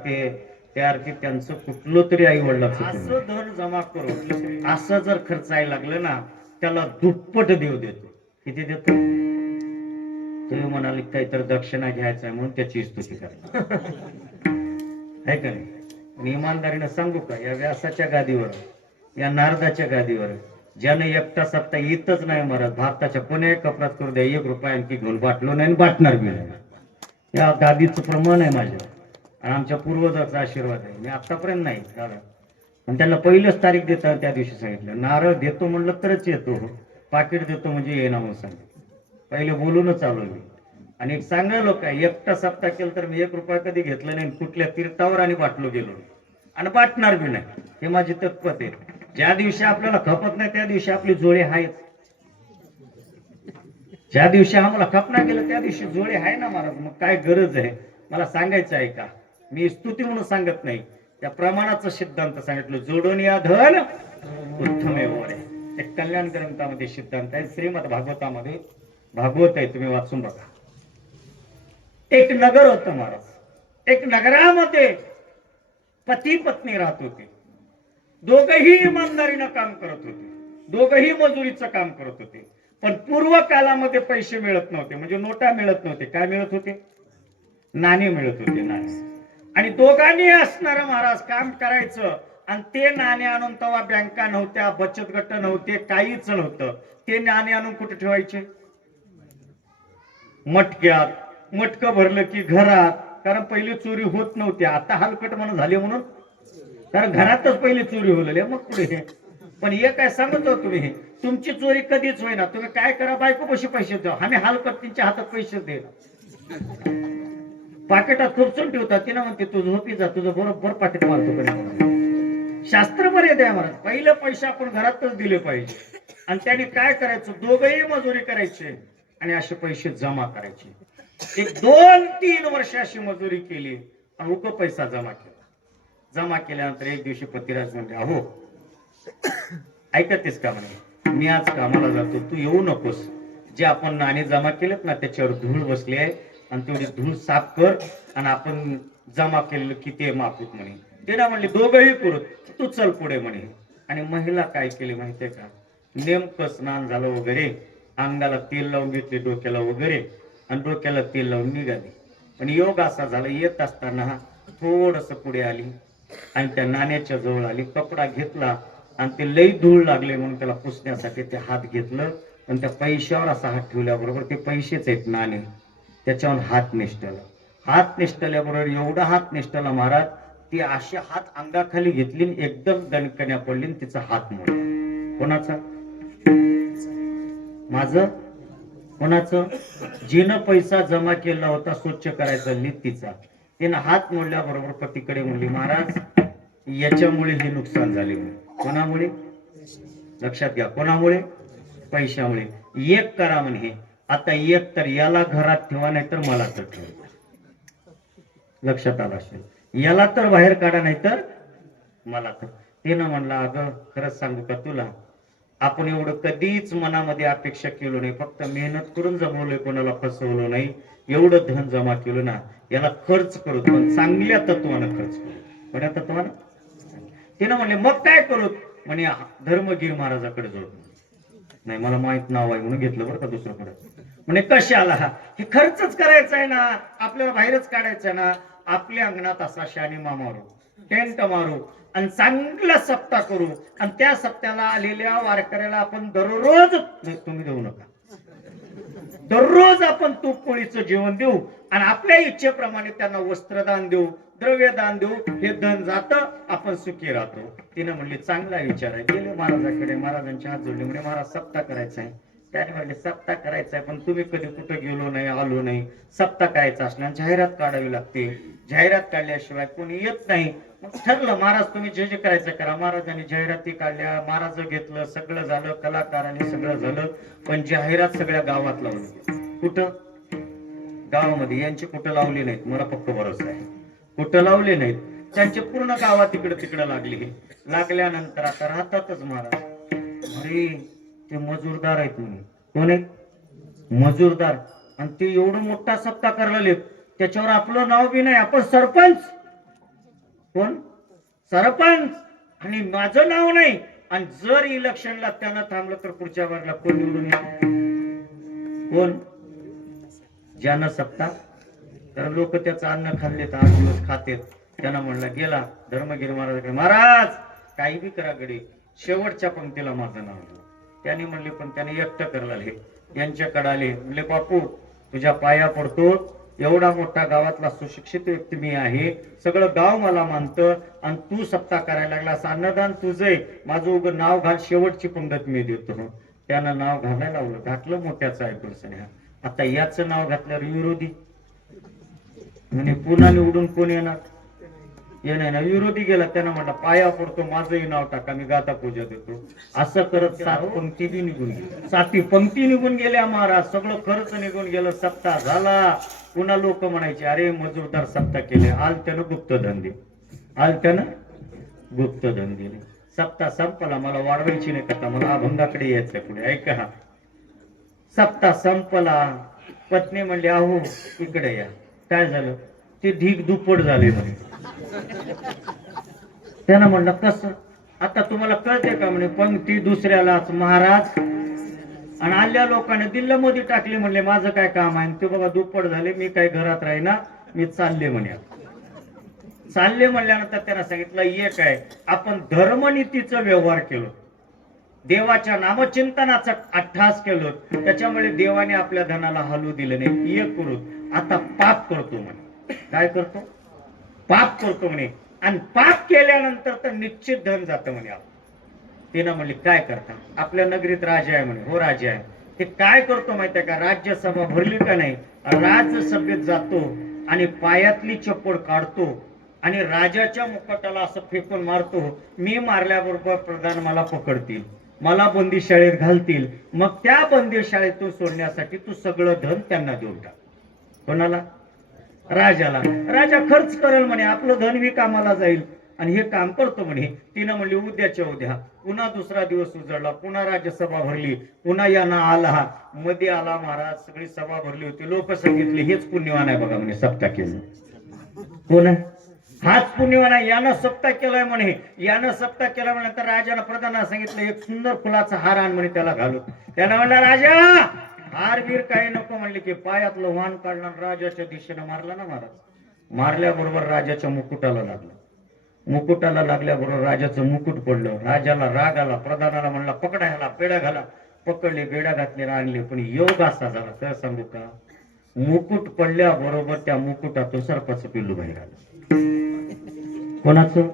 त्या अर्थी त्यांचं कुठलं तरी आई वडिलाचं असं धन जमा करून असं जर खर्चायला लागलं ना त्याला दुप्पट देव देतो. किती देतो. तुम्ही म्हणाले काहीतरी दक्षिणा घ्यायचा म्हणून त्याची स्तुती करा आहे का नाही. आणि इमानदारीनं सांगू का या व्यासाच्या गादीवर या नारदाच्या गादीवर ज्याने एकटा सत्ता येतच नाही महाराज भारताच्या कोण्या कपरात करू द्या 1 रुपया आणखी घेऊन बाटलो नाही बाटणार बी नाही. या गादीचं प्रमाण आहे माझ्या. आणि आमच्या पूर्वजाचा आशीर्वाद आहे. मी आतापर्यंत नाही दादा. पण त्यांना पहिलंच तारीख देता त्या दिवशी सांगितलं. नारळ देतो म्हणलं तरच येतो. पाकिट देतो म्हणजे ये ना म्हणून सांगितलं. पहिले बोलूनच आलो मी. आणि एक चांगलं लोक आहे एकटा सप्ताह केलं तर मी 1 रुपया कधी घेतलं नाही. कुठल्या तीर्थावर आणि बाटलो गेलो आणि बाटणार बी नाही. हे माझी तत्पत आहे. ज्या दिवशी आपल्याला खपत नाही त्या दिवशी आपली जोळे आहेच. ज्या दिवशी आम्हाला खपना गेलं त्या दिवशी जोळे आहे ना महाराज. मग काय गरज आहे मला सांगायचं आहे का. मी स्तुती म्हणून सांगत नाही. त्या प्रमाणाचा सिद्धांत सांगितलं. जोडून या धन उत्तम व्यवहार आहे. एक कल्याण ग्रंथामध्ये सिद्धांत आहे. श्रीमद भागवतामध्ये भागवत आहे तुम्ही वाचून बघा. एक नगर होतं महाराज. एक नगरामध्ये पती पत्नी राहत होते. दोघही इमानदारीनं काम करत होते. दोघही मजुरीचं काम करत होते. पण पूर्व कालामध्ये पैसे मिळत नव्हते. म्हणजे नोटा मिळत नव्हते. काय मिळत होते. नाणे मिळत होते. नाणे. आणि दोघांनी असणार महाराज काम करायचं. आणि ते नाणे आणून तेव्हा बँका नव्हत्या बचत गट नव्हते काहीच नव्हतं. ते नाणे आणून कुठे ठेवायचे. मटक्यात. मटकं भरलं की घरात. कारण पहिले चोरी होत नव्हती. आता हलकट म्हणून झाले म्हणून. कारण घरातच पहिले चोरी होलेली मग पुढे. पण हे काय सांगत होतो तुम्ही तुमची चोरी कधीच होईना. तुम्ही काय करा बायको पैसे पैसे द्या. आम्ही हलकट त्यांच्या हातात पैसे दे पाकिटात खुपसून ठेवतात. तिला म्हणते तू झोपी जा तुझं बरोबर पाकिट मारतो. शास्त्र मर्यादा आहे महाराज. पहिलं पैसे आपण घरातच दिले पाहिजे आणि त्याने काय करायचं, दोघंही मजुरी करायचे आणि असे पैसे जमा करायचे. एक 2-3 वर्ष अशी मजुरी केली आणि उक पैसा जमा केला. जमा केल्यानंतर एक दिवशी पतिराज म्हणले, अहो ऐकतेस का म्हणे, मी आज कामाला जातो, तू येऊ नकोस. जे आपण नाणे जमा केलेत ना त्याच्यावर धूळ बसली आहे आणि तेवढी धूळ साफ कर आणि आपण जमा केलेलं किती माफूत म्हणे. ते ना म्हणले दोघंही पुरत, तू चल पुढे म्हणे. आणि महिला काय केली माहितीये का, नेमकं स्नान झालं वगैरे, अंगाला तेल लावून घेतले डोक्याला वगैरे आणि डोक्याला तेल लावून निघाली. पण योग असा झाला, येत असताना थोडस पुढे आली आणि त्या नाण्याच्या जवळ आली, कपडा घेतला आणि ते लई धूळ लागले म्हणून त्याला पुसण्यासाठी ते हात घेतलं आणि त्या पैशावर असा हात ठेवल्याबरोबर, ते पैसेच आहेत नाणे, त्याच्यावर हात निष्ठला. हात निष्ठल्याबरोबर एवढा हात निष्ठला महाराज, ती अशी हात अंगाखाली घेतली, एकदम दणकण्या पडली, तिचा हात मोडला. कोणाचा? माझं? कोणाचं? जिनं पैसा जमा केला होता स्वच्छ करायचा तिचा. तिनं हात मोडल्याबरोबर पतीकडे म्हणली, महाराज याच्यामुळे हे नुकसान झाले. कोणामुळे? लक्षात घ्या, कोणामुळे? पैशामुळे. एक करा म्हणे, आता एक तर याला घरात ठेवा, नाही तर मला तर ठेवा. लक्षात आलं असेल, याला तर बाहेर काढा नाही तर मला तर. तिनं म्हणला, अगं खरंच सांगू का तुला, आपण एवढं कधीच मनामध्ये अपेक्षा केलो नाही, फक्त मेहनत करून जमवलंय, कोणाला फसवलं नाही. एवढं धन जमा केलं ना, याला खर्च करू, पण चांगल्या तत्वानं खर्च करू. कोण्या तत्वानं? तिनं म्हणले, मग काय करू म्हणे, धर्मगिरी महाराजाकडे जोड. नाही मला माहित नाव आहे म्हणून घेतलं बरं का दुसऱ्याकडे. म्हणे कशाला, हे खर्चच करायचा आहे ना, आपल्याला बाहेरच काढायचं ना. आपल्या अंगणात असा शानिमा मारू, टेंट मारू आणि चांगला सप्ताह करू आणि त्या सप्त्याला आलेल्या वारकऱ्याला आपण दररोज, तुम्ही देऊ नका, दररोज आपण तूप पोळीचं जेवण देऊ आणि आपल्या इच्छेप्रमाणे त्यांना वस्त्रदान देऊ, द्रव्यदान देऊ. हे धन जातं, आपण सुखी राहतो. तिनं म्हणली, चांगला विचार आहे. गेले महाराजाकडे, महाराजांच्या हात जोडले, म्हणजे महाराज सप्ताह करायचा आहे. त्याने म्हणले, सप्ताह करायचा आहे, पण तुम्ही कधी कुठं गेलो नाही, आलो नाही. सप्ताह करायचा असल्याने जाहिरात काढावी लागते, जाहिरात काढल्याशिवाय कोणी येत नाही. मग ठरलं, महाराज तुम्ही जे जे करायचं करा. महाराजांनी जाहिराती काढल्या, महाराज घेतलं, सगळं झालं, कलाकारांनी सगळं झालं, पण जाहिरात सगळ्या गावात लावली. कुठं? गावामध्ये. यांची कुठं लावली नाहीत, मला पक्क भरोसा आहे, कुठं लावले नाहीत. त्यांचे पूर्ण गावात तिकडं तिकडं लागली. लागल्यानंतर आता राहतातच महाराज. अरे ते मजूरदार आहेत म्हणून. कोण आहेत? मजूरदार. आणि ते एवढं मोठा सप्ताह करायला, त्याच्यावर आपलं नाव बी नाही, आपण सरपंच. कोण? सरपंच. आणि माझं नाव नाही. आणि जर इलेक्शनला त्यानं थांबलं तर पुढच्या वेळेला कोण निवडून येईल? कोण? ज्यानं सप्ताह. तर लोक त्याचं अन्न खाल्लेत, 8 दिवस खातेत. त्यांना म्हणलं, गेला धर्मगिरी महाराजाकडे, महाराज काही बी करा गडी, शेवटच्या पंक्तीला माझं नाव घेऊ. त्याने म्हणले, पण त्याने एकटं करायला आले. यांच्याकडे आले, म्हणले, बापू तुझ्या पाया पडतो, एवढा मोठा गावातला सुशिक्षित व्यक्ती मी आहे, सगळं गाव मला मानतं आणि तू सप्ताह करायला लागला, असं अन्नदान तुझंय, माझं उगं नाव घाल, शेवटची पंगत मी देतो. त्यानं नाव घालायला लावलं, घातलं मोठ्याचं आहे. आता याचं नाव घातल्यावर विरोधी म्हणे, पुन्हा निवडून कोण येणार? येणार ना. विरोधी गेला, त्यानं म्हटलं, पाया पडतो, माझंही नाव टाका, मी गाथा पूजा देतो. असं करत 7 पंक्ती बी निघून गेली, 7 पंक्ती निघून गेल्या महाराज. सगळं खर्च निघून गेलं, सप्ताह झाला. पुन्हा लोक म्हणायचे, अरे मजूरदार सप्ताह केले, आल त्यानं गुप्तधन दे, आल त्यानं गुप्तधन दिले. सप्ताह संपला, मला वाढवायची नाही कथा, मला अभंगाकडे यायचं पुढे. ऐका, सप्ताह संपला. पत्नी म्हणली, अहो इकडे या. काय झालं? ते ढीक दुप्पट झाले म्हणे. त्यानं म्हणलं, कसं? आता तुम्हाला कळते का म्हणे, पंक्ती दुसऱ्यालाच महाराज. आणि आल्या लोकांनी दिल्लीमध्ये टाकले, म्हणले माझं काय काम आहे? ते बघा दुप्पट झाले, मी काय घरात राहीना, मी चालले म्हणे. चालले म्हणल्यानंतर त्याला सांगितलं, एक आहे, आपण धर्मनीतीचा व्यवहार केलो, देवाच्या नामचिंतनाचा अट्ठास केलो, त्याच्यामुळे देवाने आपल्या धनाला हलू दिलं नाही. एक करू, आता पाप करतो म्हणे. काय करतो? पाप करतो म्हणे. आणि पाप केल्यानंतर तर निश्चित धन जातं म्हणे. तिनं म्हणली, काय करता? आपल्या नगरीत राजा आहे म्हणे. हो राजा आहे. ते काय करतो माहितीये का, राज्यसभा भरली का नाही, राज्यसभेत जातो आणि पायातली चप्पल काढतो आणि राजाच्या मुकुटाला असं फेकून मारतो. मी मारल्याबरोबर प्रधान मला पकडतील, मला बंदीशाळेत घालतील. मग त्या बंदीशाळेतून सोडण्यासाठी तू सगळं धन त्यांना देऊन टाक. कोणाला? राजाला. राजा खर्च करेल म्हणे, आपलं धन बी कामाला जाईल आणि हे काम करतो म्हणे. तिनं म्हणली उद्याच्या उद्या. पुन्हा दुसरा दिवस उजळला, पुन्हा राज्यसभा भरली, पुन्हा याना आला, मध्ये आला महाराज. सगळी सभा भरली होती. लोक सांगितले हेच पुण्यवान आहे बघा म्हणे, सप्ताह केलं. कोण आहे? हाच पुण्यवान आहे, यानं सप्ताह केलाय म्हणे. यानं सप्ताह केला म्हणल्यानंतर राजानं प्रधानाला सांगितलं एक सुंदर फुलाचा हार आण म्हणे त्याला घालून. त्यानं म्हणला राजा हार बीर काही नको म्हणले की पायातलं वाण काढणार राजाच्या दिशेनं मारला ना महाराज. मारल्याबरोबर राजाच्या मुकुटाला लागला. मुकुटाला लागल्याबरोबर राजाचं मुकुट पडलं. राजाला राग आला. प्रधानाला म्हणला पकडा ह्याला, बेड्या घाला. पकडले, बेड्या घातले, आणले. पण योग असा झाला तर सांगू का, मुकुट पडल्याबरोबर त्या मुकुटातून सर्पाचं पिल्लू बाहेर आलं. कोणाचं?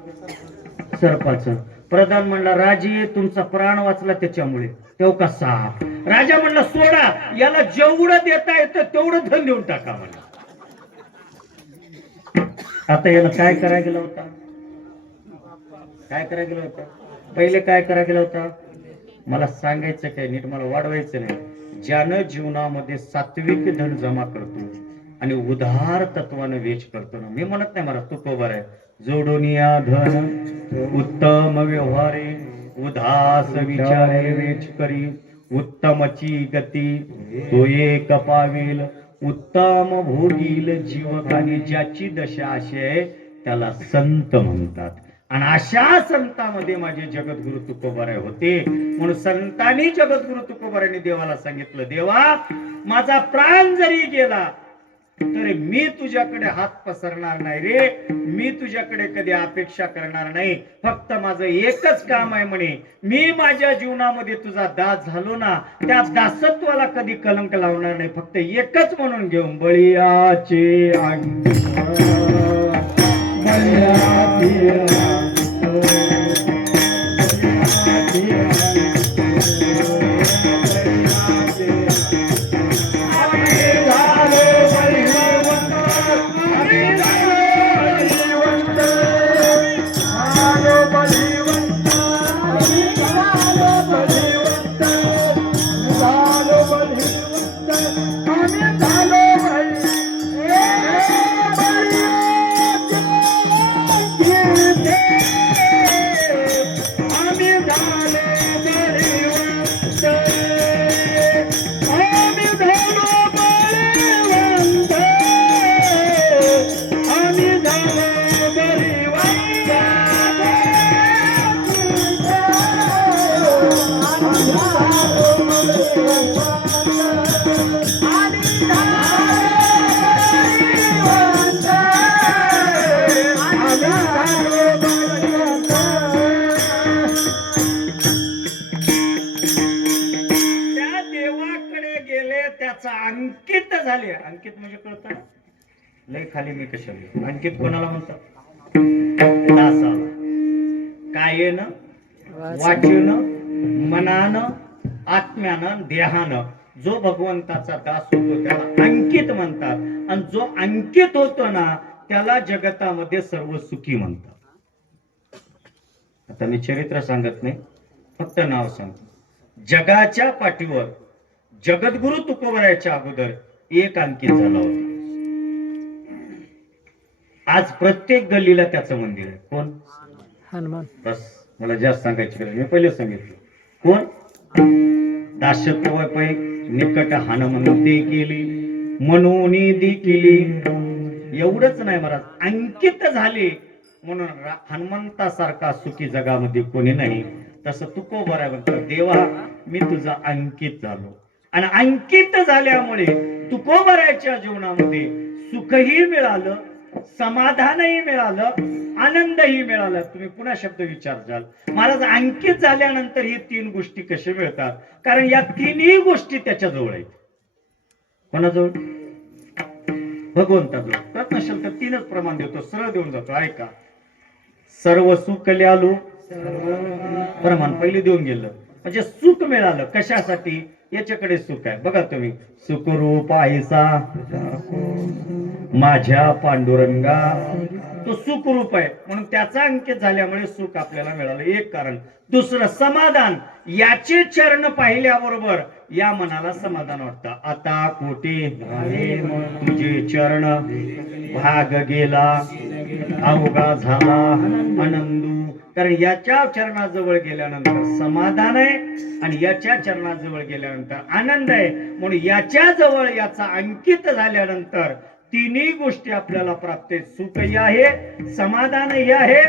सर्पाचं. प्रधान म्हणला राजे तुमचा प्राण वाचला त्याच्यामुळे. तेव्हा का साप. राजा म्हणला सोडा, याला जेवढं देता येतं तेवढं धन देऊन टाका म्हणला. आता याला काय करायला गेला होता? काय करायला गेला होता? पहिले काय करायला गेला होता? मला सांगायचं काय, नीट मला वाढवायचं नाही. ज्यानं जीवनामध्ये सात्विक धन जमा करतो आणि उदार तत्वानं वेच करतो ना, मी म्हणत नाही मला तू कोबर आहे, जोडून या धन उत्तम व्यवहारे उदास विचारे वेच करी उत्तमची गती तो एक पावेल उत्तम भोगील जीवकानी ज्याची दशा अशी आहे त्याला संत म्हणतात. आणि अशा संतांमध्ये माझे जगद्गुरु तुकोबाराय होते. म्हणून संतांनी जगद्गुरु तुकोबारायांनी देवाला सांगितलं, देवा माझा प्राण जरी गेला तरी मी तुझ्याकडे हात पसरणार नाही रे, मी तुझ्याकडे कधी अपेक्षा करणार नाही. फक्त माझं एकच काम आहे म्हणे, मी माझ्या जीवनामध्ये तुझा दास झालो ना, त्या दासत्वाला कधी कलंक लावणार नाही. फक्त एकच म्हणून घेऊन बळीयाचे अंकित झाले. अंकित म्हणजे कळतं लय खाली मी कशाला. अंकित कोणाला म्हणतात? दासाला. कायेनं वाचेनं मनानं आत्म्यानं देहानं जो भगवंताचा दास होतो त्याला अंकित म्हणतात. आणि जो अंकित होतो ना त्याला जगतामध्ये सर्व सुखी म्हणतात. आता मी चरित्र सांगत नाही, फक्त नाव सांगतो. जगाच्या पाठीवर जगद्गुरु तुकोबाराच्या अगोदर एक अंकित झाला होता. आज प्रत्येक गल्लीला त्याचं मंदिर आहे. कोण? हनुमान. बस मला जास्त सांगायची गरज, मी पहिले सांगितलं. कोण? दासत्व पै निकट हनुमंती केली म्हणून केली. एवढंच नाही महाराज, अंकित झाले म्हणून हनुमंतासारखा सुखी जगामध्ये कोणी नाही. तसं तुकोबारा म्हणतो, देवा मी तुझा अंकित झालो. आणि अंकित झाल्यामुळे तुकोबाराच्या जीवनामध्ये सुखही मिळालं, समाधानही मिळालं, आनंदही मिळाला. तुम्ही पुन्हा शब्द विचारजाल महाराज अंकित झाल्यानंतर ही तीन गोष्टी कशा मिळतात? कारण या तिन्ही गोष्टी त्याच्याजवळ आहेत. कोणाजवळ? भगवंताजवळ. कळत नसेल तर तीनच प्रमाण देतो, सरळ देऊन जातो. ऐका, सर्व सुख ल्यालो प्रमाण पहिले देऊन गेलं म्हणजे सुख मिळालं. कशासाठी? याच्याकडे सुख आहे बघा तुम्ही. सुखरूप आईसा माझ्या पांडुरंगा तो सुखरूप आहे म्हणून त्याचा अंकित झाल्यामुळे सुख आपल्याला मिळालं, एक कारण. दुसरं समाधान, याचे चरण पाहिल्याबरोबर या मनाला समाधान वाटतं. आता कोटी तुझे चरण, भाग गेला अवघा झाला आनंदू. कारण याच्या चरणाजवळ गेल्यानंतर समाधान आहे आणि याच्या चरणाजवळ गेल्यानंतर आनंद आहे. म्हणून याच्या जवळ याचा अंकित झाल्यानंतर तिन्ही गोष्टी आपल्याला प्राप्त आहेत. सुखही आहे, समाधानही आहे,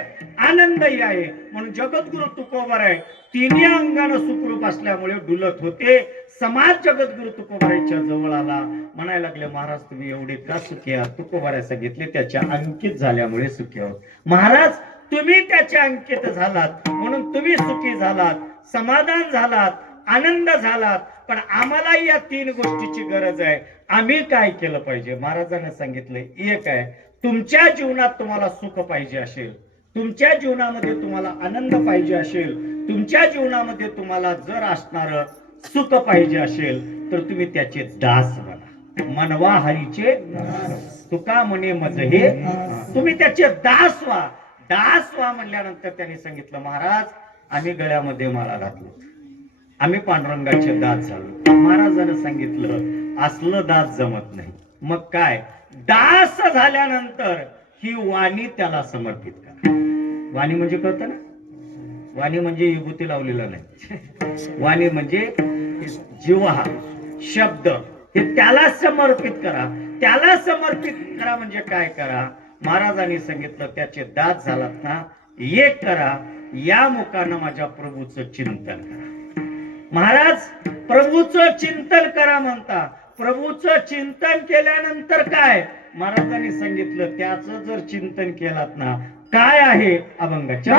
आनंदही आहे. म्हणून जगद्गुरु तुकोबाराय तिन्ही अंगानं सुखरूप असल्यामुळे डुलत होते. समाज जगद्गुरु तुकोबारायच्या जवळ आला, म्हणायला लागले महाराज तुम्ही एवढे का सुखी आहात? तुकोबाराय सांगितले त्याच्या अंकित झाल्यामुळे सुखी आहोत. महाराज तुम्ही त्याच्या अंकित झालात म्हणून तुम्ही सुखी झालात, समाधान झालात, आनंद झालात. पण आम्हालाही या तीन गोष्टीची गरज आहे. आम्ही काय केलं पाहिजे? महाराजांनी सांगितलंय एक आहे, तुमच्या जीवनात तुम्हाला सुख पाहिजे असेल, तुमच्या जीवनामध्ये तुम्हाला आनंद पाहिजे असेल, तुमच्या जीवनामध्ये तुम्हाला जर असणार सुख पाहिजे असेल तर तुम्ही त्याचे दास बना. मनवा हरीचे तुका म्हणे मज हे, तुम्ही त्याचे दास व्हा. दास व्हा म्हणल्यानंतर त्यांनी सांगितलं महाराज आम्ही गळ्यामध्ये माळा घातलो, आम्ही पांडुरंगाचे दास झालो. महाराजांनी सांगितलं असलं दास जमत नाही. मग काय? दास झाल्यानंतर ही वाणी त्याला समर्पित करा. वाणी म्हणजे कळतं ना, वाणी म्हणजे विभूती लावलेला नाही. वाणी म्हणजे जीवा शब्द हे त्याला समर्पित करा. त्याला समर्पित करा म्हणजे काय करा? महाराजांनी सांगितलं त्याचे दास झालात ना, एक करा, या मुखानं माझ्या प्रभूचं चिंतन करा. महाराज प्रभूचं चिंतन करा म्हणता. प्रभूचं चिंतन केल्यानंतर काय? महाराजांनी सांगितलं त्याचं जर चिंतन केलात ना, काय आहे? अभंगाच्या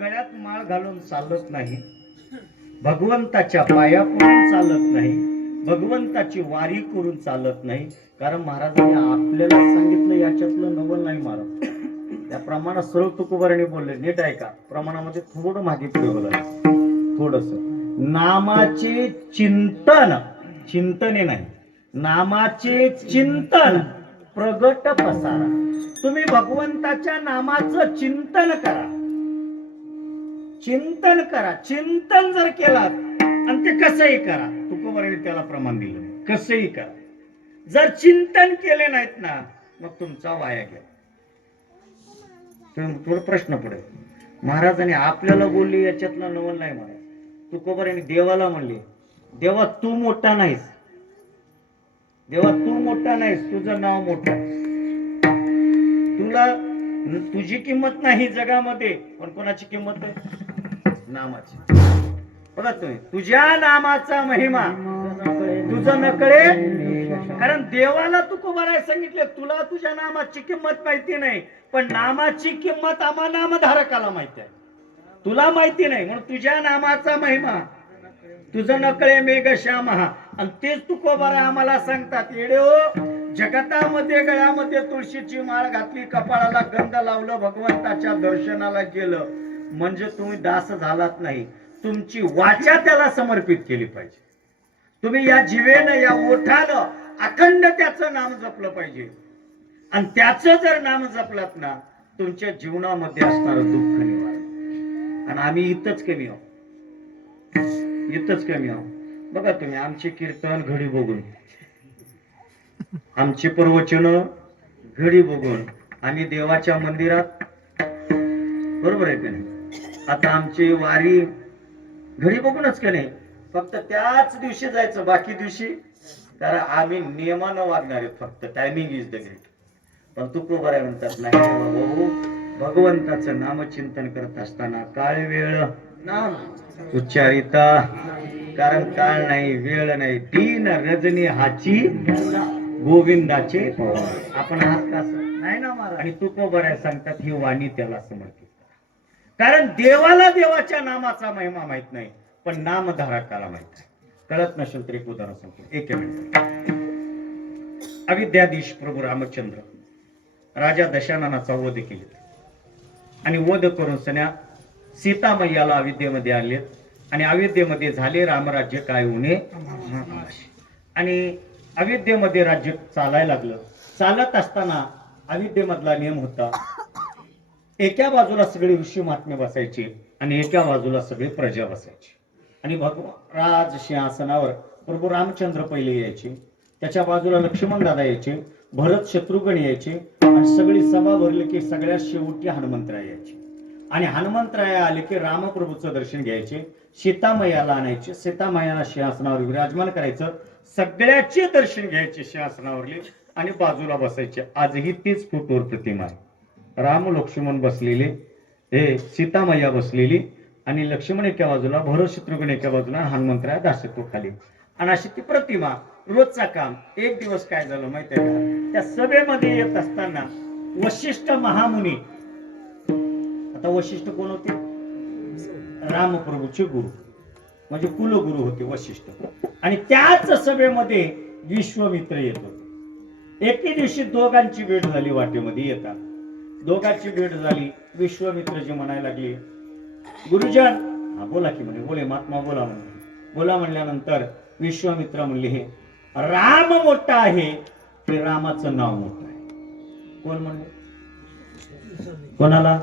गळ्यात माळ घालून चालत नाही, भगवंताच्या पाया पडून चालत नाही, भगवंताची वारी करून चालत नाही. कारण महाराजांनी आपल्याला सांगितलं याच्यातलं नवल नाही महाराज. त्या प्रमाणात सरळ तुकोबाराने बोलले, नीट ऐका. प्रमाणामध्ये थोडं मागे पुढे थोडस. नामाचे चिंतन, चिंतने नाही, नामाचे चिंतन प्रगट पसारा. तुम्ही भगवंताच्या नामाचं चिंतन करा, चिंतन करा. चिंतन जर केलात आणि ते कसंही करा, तुकोबाराने त्याला प्रमाण दिलं, कसंही करा. जर चिंतन केले नाहीत ना, मग तुमचा वाया गेला. थोडं प्रश्न पडेल, महाराजांनी आपल्याला बोलले याच्यातला नवल नाही महाराज. तुकोबाराने देवाला म्हणले, देवा तू मोठा नाहीस, देवा तू मोठा नाहीस, तुझं नाव मोठं आहे. तुला तुझी किंमत नाही जगामध्ये, पण कोणाची किंमत आहे? नामाची. बघा तुम्ही, तुझ्या नामाचा महिमा तुझं नकळे. कारण देवाला तुकोबाराने सांगितले, तुला तुझ्या नामाची किंमत माहिती नाही, पण नामाची किंमत आम्हा नामधारकाला माहिती आहे, तुला माहिती नाही. म्हणून तुझ्या नामाचा महिमा तुझं नकळे मेघ श्याम हा. आणि तेच तुकोबारा आम्हाला सांगतात, येडे हो, जगतामध्ये गळ्यामध्ये तुळशीची माळ घातली, कपाळाला गंध लावलं, भगवंताच्या दर्शनाला गेलं, म्हणजे तुम्ही दास झालात नाही. तुमची वाचा त्याला समर्पित केली पाहिजे. तुम्ही या जीवेनं, या ओठानं अखंड त्याचं नाम जपलं पाहिजे. आणि त्याचं जर नाम जपलात ना, तुमच्या जीवनामध्ये असणारं दुःख निवारण. आणि आम्ही इथंच कमी आहोत, इथंच कमी आहोत. बघा तुम्ही, आमचे कीर्तन घडी बघून, आमची प्रवचन घडी बघून आम्ही देवाच्या मंदिरात, बरोबर आहे का नाही? आता आमची वारी घडी बघूनच का नाही, फक्त त्याच दिवशी जायचं, बाकी दिवशी तर आम्ही नियमानं वागणार आहेत, फक्त टायमिंग इज द ग्रेट. पण तुकोबारा म्हणतात, नाही भाऊ, भगवंताचं नामचिंतन करत असताना काळ वेळ नाम उच्चारिता. कारण काळ नाही, वेळ नाही, दिन रजनी हाची गोविंदाचे आपण आहात का नाही ना महाराज. आणि तुकोबारा सांगतात, ही वाणी त्याला समर्पित करा. कारण देवाला देवाच्या नामाचा महिमा माहित नाही, पण नामधारकाला माहित आहे. कळत नसेल तरी एक उदाहरण सांगतो, एक मिनिट. अविद्याधीश प्रभू रामचंद्र राजा दशाननाचा वध केले, आणि वध करून सन्या सीतामय्याला अविद्येमध्ये आले, आणि अविद्येमध्ये झाले रामराज्य काय होणे. आणि अविद्येमध्ये राज्य चालायला लागलं. चालत असताना अविद्येमधला नियम होता, एका बाजूला सगळे ऋषी महात्मे बसायचे आणि एका बाजूला सगळे प्रजा बसायची. आणि भगवान राज सिंहासनावर प्रभू रामचंद्र पहिले यायचे, त्याच्या बाजूला लक्ष्मण दादा यायचे, भरत शत्रुघ्न यायचे, आणि सगळी सभा भरली की सगळ्यात शेवटी हनुमंतराय यायचे. आणि हनुमंतराय आले की रामप्रभूचं दर्शन घ्यायचे, सीतामयाला आणायचे, सीतामयाला सिंहासनावर विराजमान करायचं, सगळ्याचे दर्शन घ्यायचे सिंहासनावरले, आणि बाजूला बसायचे. आजही तीच फोटोवर प्रतिमा आहे. राम लक्ष्मण बसलेले, हे सीतामया बसलेली, आणि लक्ष्मण एका बाजूला, भरत शत्रुघ्न एका बाजूला, हनुमंतराय दासत्व खाली. आणि अशी ती प्रतिमा रोजचा काम. एक दिवस काय झालं माहिती आहे का, त्या सभेमध्ये येत असताना वशिष्ठ महामुनी, आता वशिष्ठ कोण होते? रामप्रभूचे गुरु, म्हणजे कुलगुरु होते वशिष्ठ. आणि त्याच सभेमध्ये विश्वामित्र येत होते. एके दिवशी दोघांची भेट झाली, वाटेमध्ये येतात दोघांची भेट झाली. विश्वामित्रजी म्हणायला लागले, गुरुजन. हा बोला की म्हणे, बोले महात्मा बोला म्हणे. बोला म्हणल्यानंतर विश्वामित्र म्हणले, हे राम मोठा आहे ते रामाचं नाव मोठं आहे. कोण म्हणले? कोणाला?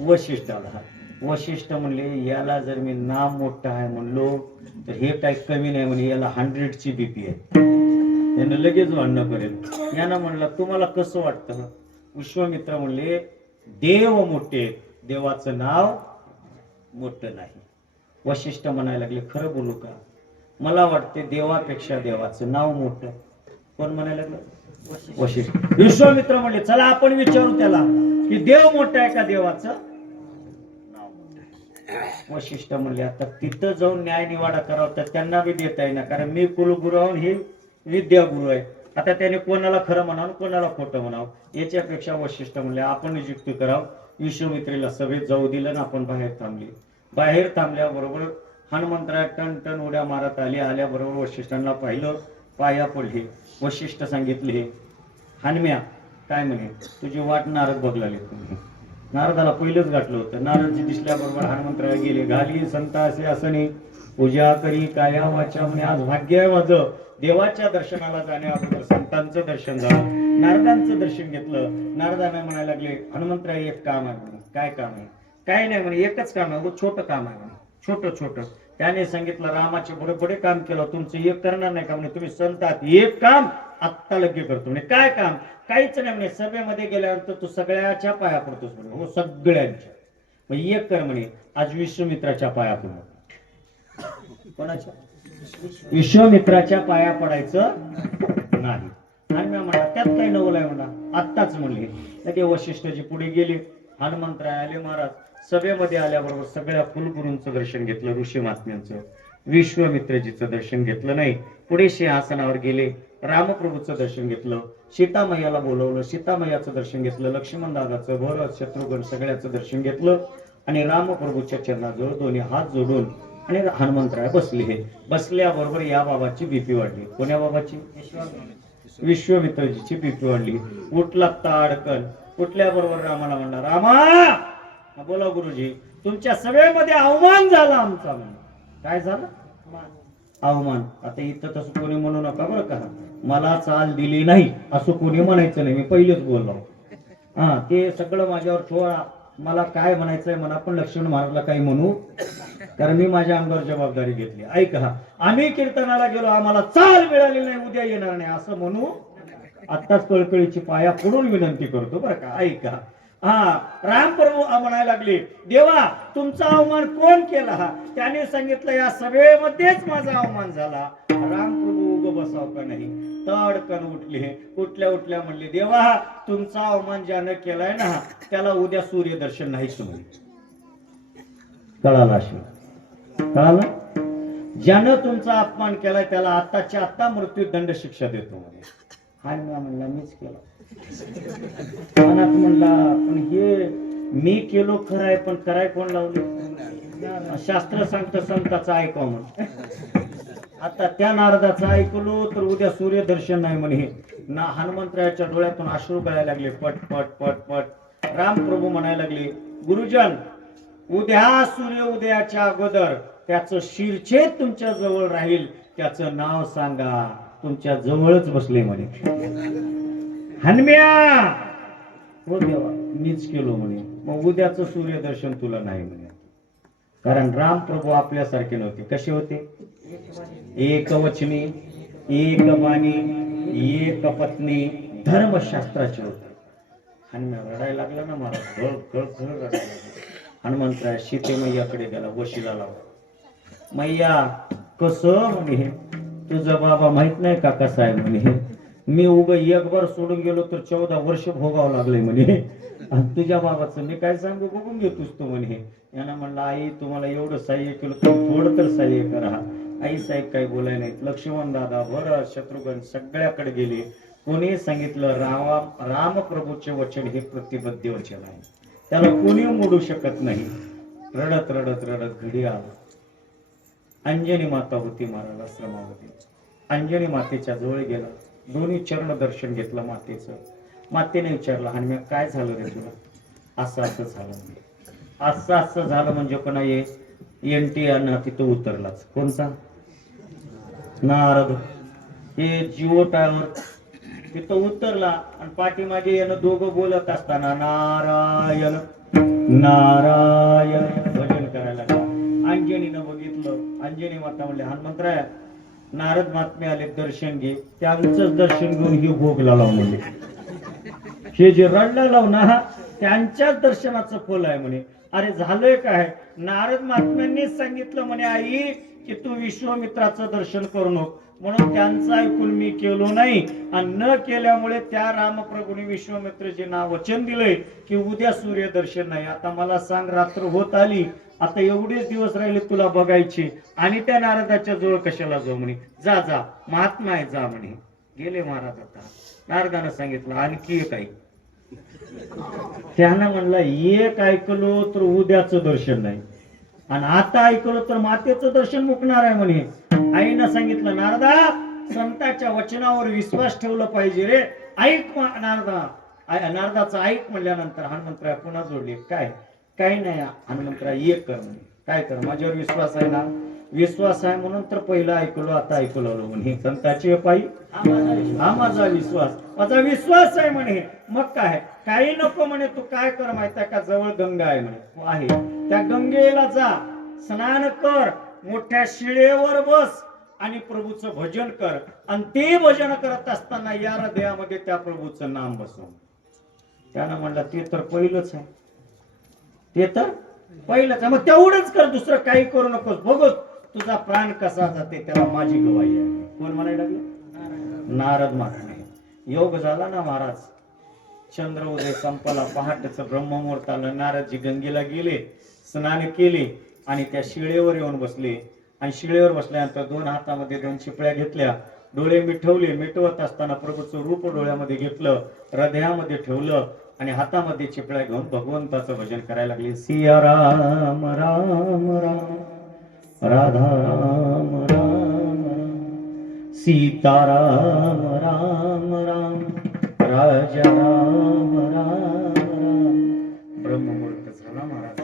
वशिष्ठाला. वशिष्ठ म्हणले, याला जर मी नाम मोठं आहे म्हणलो तर हे काही कमी नाही म्हणे, याला 100ची बीपी आहे, त्यानं लगेच भांडणं करेल. यानं म्हणलं, तुम्हाला कसं वाटतं? विश्वामित्र म्हणले, देव मोठे, देवाचं नाव मोठं नाही. वशिष्ठ म्हणायला लागले, खरं बोलू का? मला वाटते देवापेक्षा देवाचं नाव मोठं. कोण म्हणायला लागलं? वशिष्ठ. विश्वामित्र म्हणले, चला आपण विचारू त्याला की देव मोठा आहे का देवाचं नाव मोठं आहे. वशिष्ठ म्हणले, आता तिथं जाऊन न्याय निवाडा करावा तर त्यांना बी देता येईना, कारण मी कुलगुरू आहोत, हे विद्यागुरु आहे. आता त्याने कोणाला खरं म्हणावं, कोणाला खोटं म्हणावं. याच्यापेक्षा वशिष्ठ म्हणले, आपण युक्ती करावं. विश्वामित्रेला सभेत जाऊ दिलं ना, आपण बाहेर थांबले. बाहेर थांबल्याबरोबर हनुमंतराय टन टन उड्या मारत आले. आल्याबरोबर वशिष्ठांना पाहिलं, पाया पडले. वशिष्ठ सांगितले, हनुम्या काय म्हणे, तुझी वाट नारद बघलाले. तुम्ही नारदाला पहिलंच गाठलं होतं. नारदजी दिसल्याबरोबर हनुमंतराय गेले. घाली संत असे असणे, पूजा करी काया वाचा म्हणे. आज भाग्य आहे माझं, देवाच्या दर्शनाला जाण्याअगोदर संतांचं दर्शन झालं, नारदांचं दर्शन घेतलं. नारदांना म्हणायला लागले, हनुमंतराय एक काम आहे म्हणे. काय काम आहे? काय नाही म्हणे, एकच काम आहे, छोटं काम आहे म्हणे, छोटं छोटं. त्याने सांगितलं, रामाचे बडे बडे काम केलं, तुमचं एक करणार नाही का म्हणे, तुम्ही संत आहात, एक काम आत्ता लगे करतो म्हणे. काय काम? काहीच नाही म्हणे, सभेमध्ये गेल्यानंतर तू सगळ्याच्या पाया पडतोस म्हणे. हो, सगळ्यांच्या. मग एक कर म्हणे, आज विश्वामित्राच्या पाया पडू. कोणाच्या? विश्वामित्राच्या पाया पडायचं नाही. आणि मी म्हणा त्यात काही नवल आहे म्हणा, आत्ताच म्हणले. लगे वशिष्ठजी पुढे गेले. हनुमंतराय आले. महाराज सभेमध्ये आल्याबरोबर सगळ्या कुलगुरूंचं दर्शन घेतलं, ऋषी महात्म्यांचं. विश्वामित्रजीचं दर्शन घेतलं नाही. पुढे सिंहासनावर गेले. रामप्रभूचं दर्शन घेतलं. सीतामय्याला बोलवलं, सीतामय्याचं दर्शन घेतलं. लक्ष्मण दादाचं, भरत, शत्रुघ्न सगळ्याचं दर्शन घेतलं. आणि रामप्रभूच्या चरणाजवळ दोन्ही हात जोडून आणि हनुमंतराय बसले. बसल्याबरोबर या बाबाची बीपी वाढली. कोण्या बाबाची? विश्वामित्रजीची बीपी वाढली. उठला ताडकन. उठल्याबरोबर रामाला म्हणला, रामा बोला गुरुजी, तुमच्या सभेमध्ये अवमान झाला आमचा. म्हणे काय झालं? अवमान. आता इथं तसं कोणी म्हणू नका बरं का, मला चाल दिली नाही असं कोणी म्हणायचं नाही. मी पहिलेच बोललो. हा, ते सगळं माझ्यावर ठोळा. मला काय म्हणायचंय म्हणा, पण लक्ष्मण महाराजला काही म्हणू, कारण मी माझ्या अंगावर जबाबदारी घेतली. ऐका, आम्ही कीर्तनाला गेलो, आम्हाला चाल मिळाली नाही, उद्या येणार नाही असं म्हणू. आत्ताच कळकळीची पाया पडून विनंती करतो बरं का. ऐका, हा, रामप्रभू म्हणायला लागले, देवा तुमचा अवमान कोण केला? त्याने सांगितलं, या सभेमध्येच माझा अवमान झाला. रामप्रभू उग बसाव का नाही, तडकन उठले. उठल्या उठल्या म्हणले, देवा तुमचा अवमान ज्यानं केलाय ना, त्याला उद्या सूर्यदर्शन नाहीच म्हणे. कळाला? कळालं? ज्यानं तुमचा अपमान केलाय त्याला आत्ताच्या आत्ता मृत्यूदंड शिक्षा देतो म्हणे. हा म्हणला, मीच केला. मनात म्हणला, पण हे मी केलो खरं आहे, पण कराय कोण लावले? शास्त्र सांगतं संताचं ऐकावं म्हणे. आता त्या नारदाचं ऐकलो तर उद्या सूर्यदर्शन नाही म्हणे. ना हनुमंतरायाच्या डोळ्यातून अश्रू गळायला लागले, पट पट पट पट. रामप्रभू म्हणायला लागले, गुरुजन उद्या सूर्य उदयाच्या अगोदर त्याचं शिरछेद तुमच्या जवळ राहील, त्याचं नाव सांगा. तुमच्या जवळच बसले म्हणे. हनुम्या, हो देवा मीच केलो म्हणे. मग उद्याचं सूर्यदर्शन तुला नाही म्हणे. कारण रामप्रभू आपल्यासारखे नव्हते. कसे होते? एक वचनी, एक बाणी, एक पत्नी, धर्मशास्त्राचे होते. हनुम्या रडायला लागला ना महाराज, घळ घळ घळ रडायला लागला. हनुमंतराय सीतेमय्याकडे गेला, वशिला लावला. मैया कसं म्हणे, तुझा बाबा माहित नाही का कसा आहे म्हणे. मी उग एक बार सोडून गेलो तर 14 वर्ष भोगावं लागले म्हणे. तुझ्या बाबाचं मी काय सांगू, बघून घेतोस तू म्हणे. यांना म्हणलं, आई तुम्हाला एवढं सहाय्य केलं तर थोडं तर सहाय्य करा. आई साहेब काही बोलाय नाहीत. लक्ष्मण दादा, भरत, शत्रुघ्न सगळ्याकडे गेले. कोणी सांगितलं, रामप्रभूचे वचन हे प्रतिबद्ध वचन आहे, त्याला कोणी मोडू शकत नाही. रडत रडत रडत घडी आला. अंजनी माता होती महाराज आश्रमामध्ये. अंजनी मातेच्या जवळ गेला, दोन्ही चरण दर्शन घेतलं मातेचं. मातेने विचारलं, हनुम्या काय झालं रे तुला? असं असं झालं. असं असं झालं म्हणजे कोणा NTR तिथं उतरलाच. कोणता? नारद. हे जिओ टावर तिथं उतरला आणि पाठीमागे यानं दोघं बोलत असताना नारायण नारायण भजन करायला लागला. अंजनीनं बघितलं. अंजनी माता म्हणले, हनुमंतराय नारद महात्मे आले, दर्शन घे. त्यांचंच दर्शन घेऊन हे भोगला लावून म्हणले. हे जे रडला लावून ना, त्यांच्याच दर्शनाचं फल आहे म्हणे. अरे झालंय काय? नारद महात्म्यांनीच सांगितलं म्हणे, आई की तू विश्वामित्राचं दर्शन करू नको, म्हणून त्यांचं ऐकून मी केलो नाही. आणि न केल्यामुळे त्या रामप्रभूने विश्वामित्रजींना वचन दिलंय की उद्या सूर्यदर्शन नाही. आता मला सांग, रात्र होत आली, आता एवढेच दिवस राहिले तुला बघायचे, आणि त्या नारदाच्या जवळ कशाला जाऊ म्हणे. जा जा, महात्मा आहे, जा म्हणे. गेले महाराज. आता नारदानं सांगितलं, आणखी एक आहे. त्यानं म्हणला एक ऐकलो तर उद्याचं दर्शन नाही आणि आता ऐकलो तर मातेचं दर्शन मुकणार आहे म्हणे. आईनं सांगितलं नारदा संताच्या वचनावर विश्वास ठेवला पाहिजे रे. ऐक नारदा. नारदाचं ऐक म्हणल्यानंतर हनुमंतराय पुन्हा जोडले. काय काही नाही हनुमंतराय एक कर म्हणे. काय कर माझ्यावर विश्वास आहे ना. विश्वास आहे म्हणून तर पहिलं ऐकलो आता ऐकलो म्हणे. संताची पायी हा माझा विश्वास आहे म्हणे. मग काय काही नको म्हणे. तू काय कर माहिती आहे का जवळ गंगा आहे म्हणे आहे त्या गंगेला जा स्नान कर मोठ्या शिळेवर बस आणि प्रभूचं भजन कर आणि ते भजन करत असताना या हृदयामध्ये त्या प्रभूचं नाम बसव. त्यानं म्हणलं ते तर पहिलंच आहे. ते तर पहिलंच आहे. मग तेवढंच कर दुसरं काही करू नकोस. बघ तुझा प्राण कसा जाते त्याला माझी गवाही आहे. कोण म्हणायला लागलं. नारद महाराज. योग झाला ना महाराज. चंद्र उदय संपला पहाटेच ब्रह्ममुहूर्त आलं. नारदजी गंगेला गेले स्नान केले आणि त्या शिळेवर येऊन बसले आणि शिळेवर बसल्यानंतर दोन हातामध्ये दोन चिपळ्या घेतल्या. डोळे मिटवले. मिटवत असताना प्रभूचं रूप डोळ्यामध्ये घेतलं हृदयामध्ये ठेवलं आणि हातामध्ये चिपळ्या घेऊन भगवंताचं भजन करायला लागले. सिया राम राम राम राधा राम राम सीताराम राम राम राजा राम राम राम. ब्रह्ममुहूर्त झाला महाराज.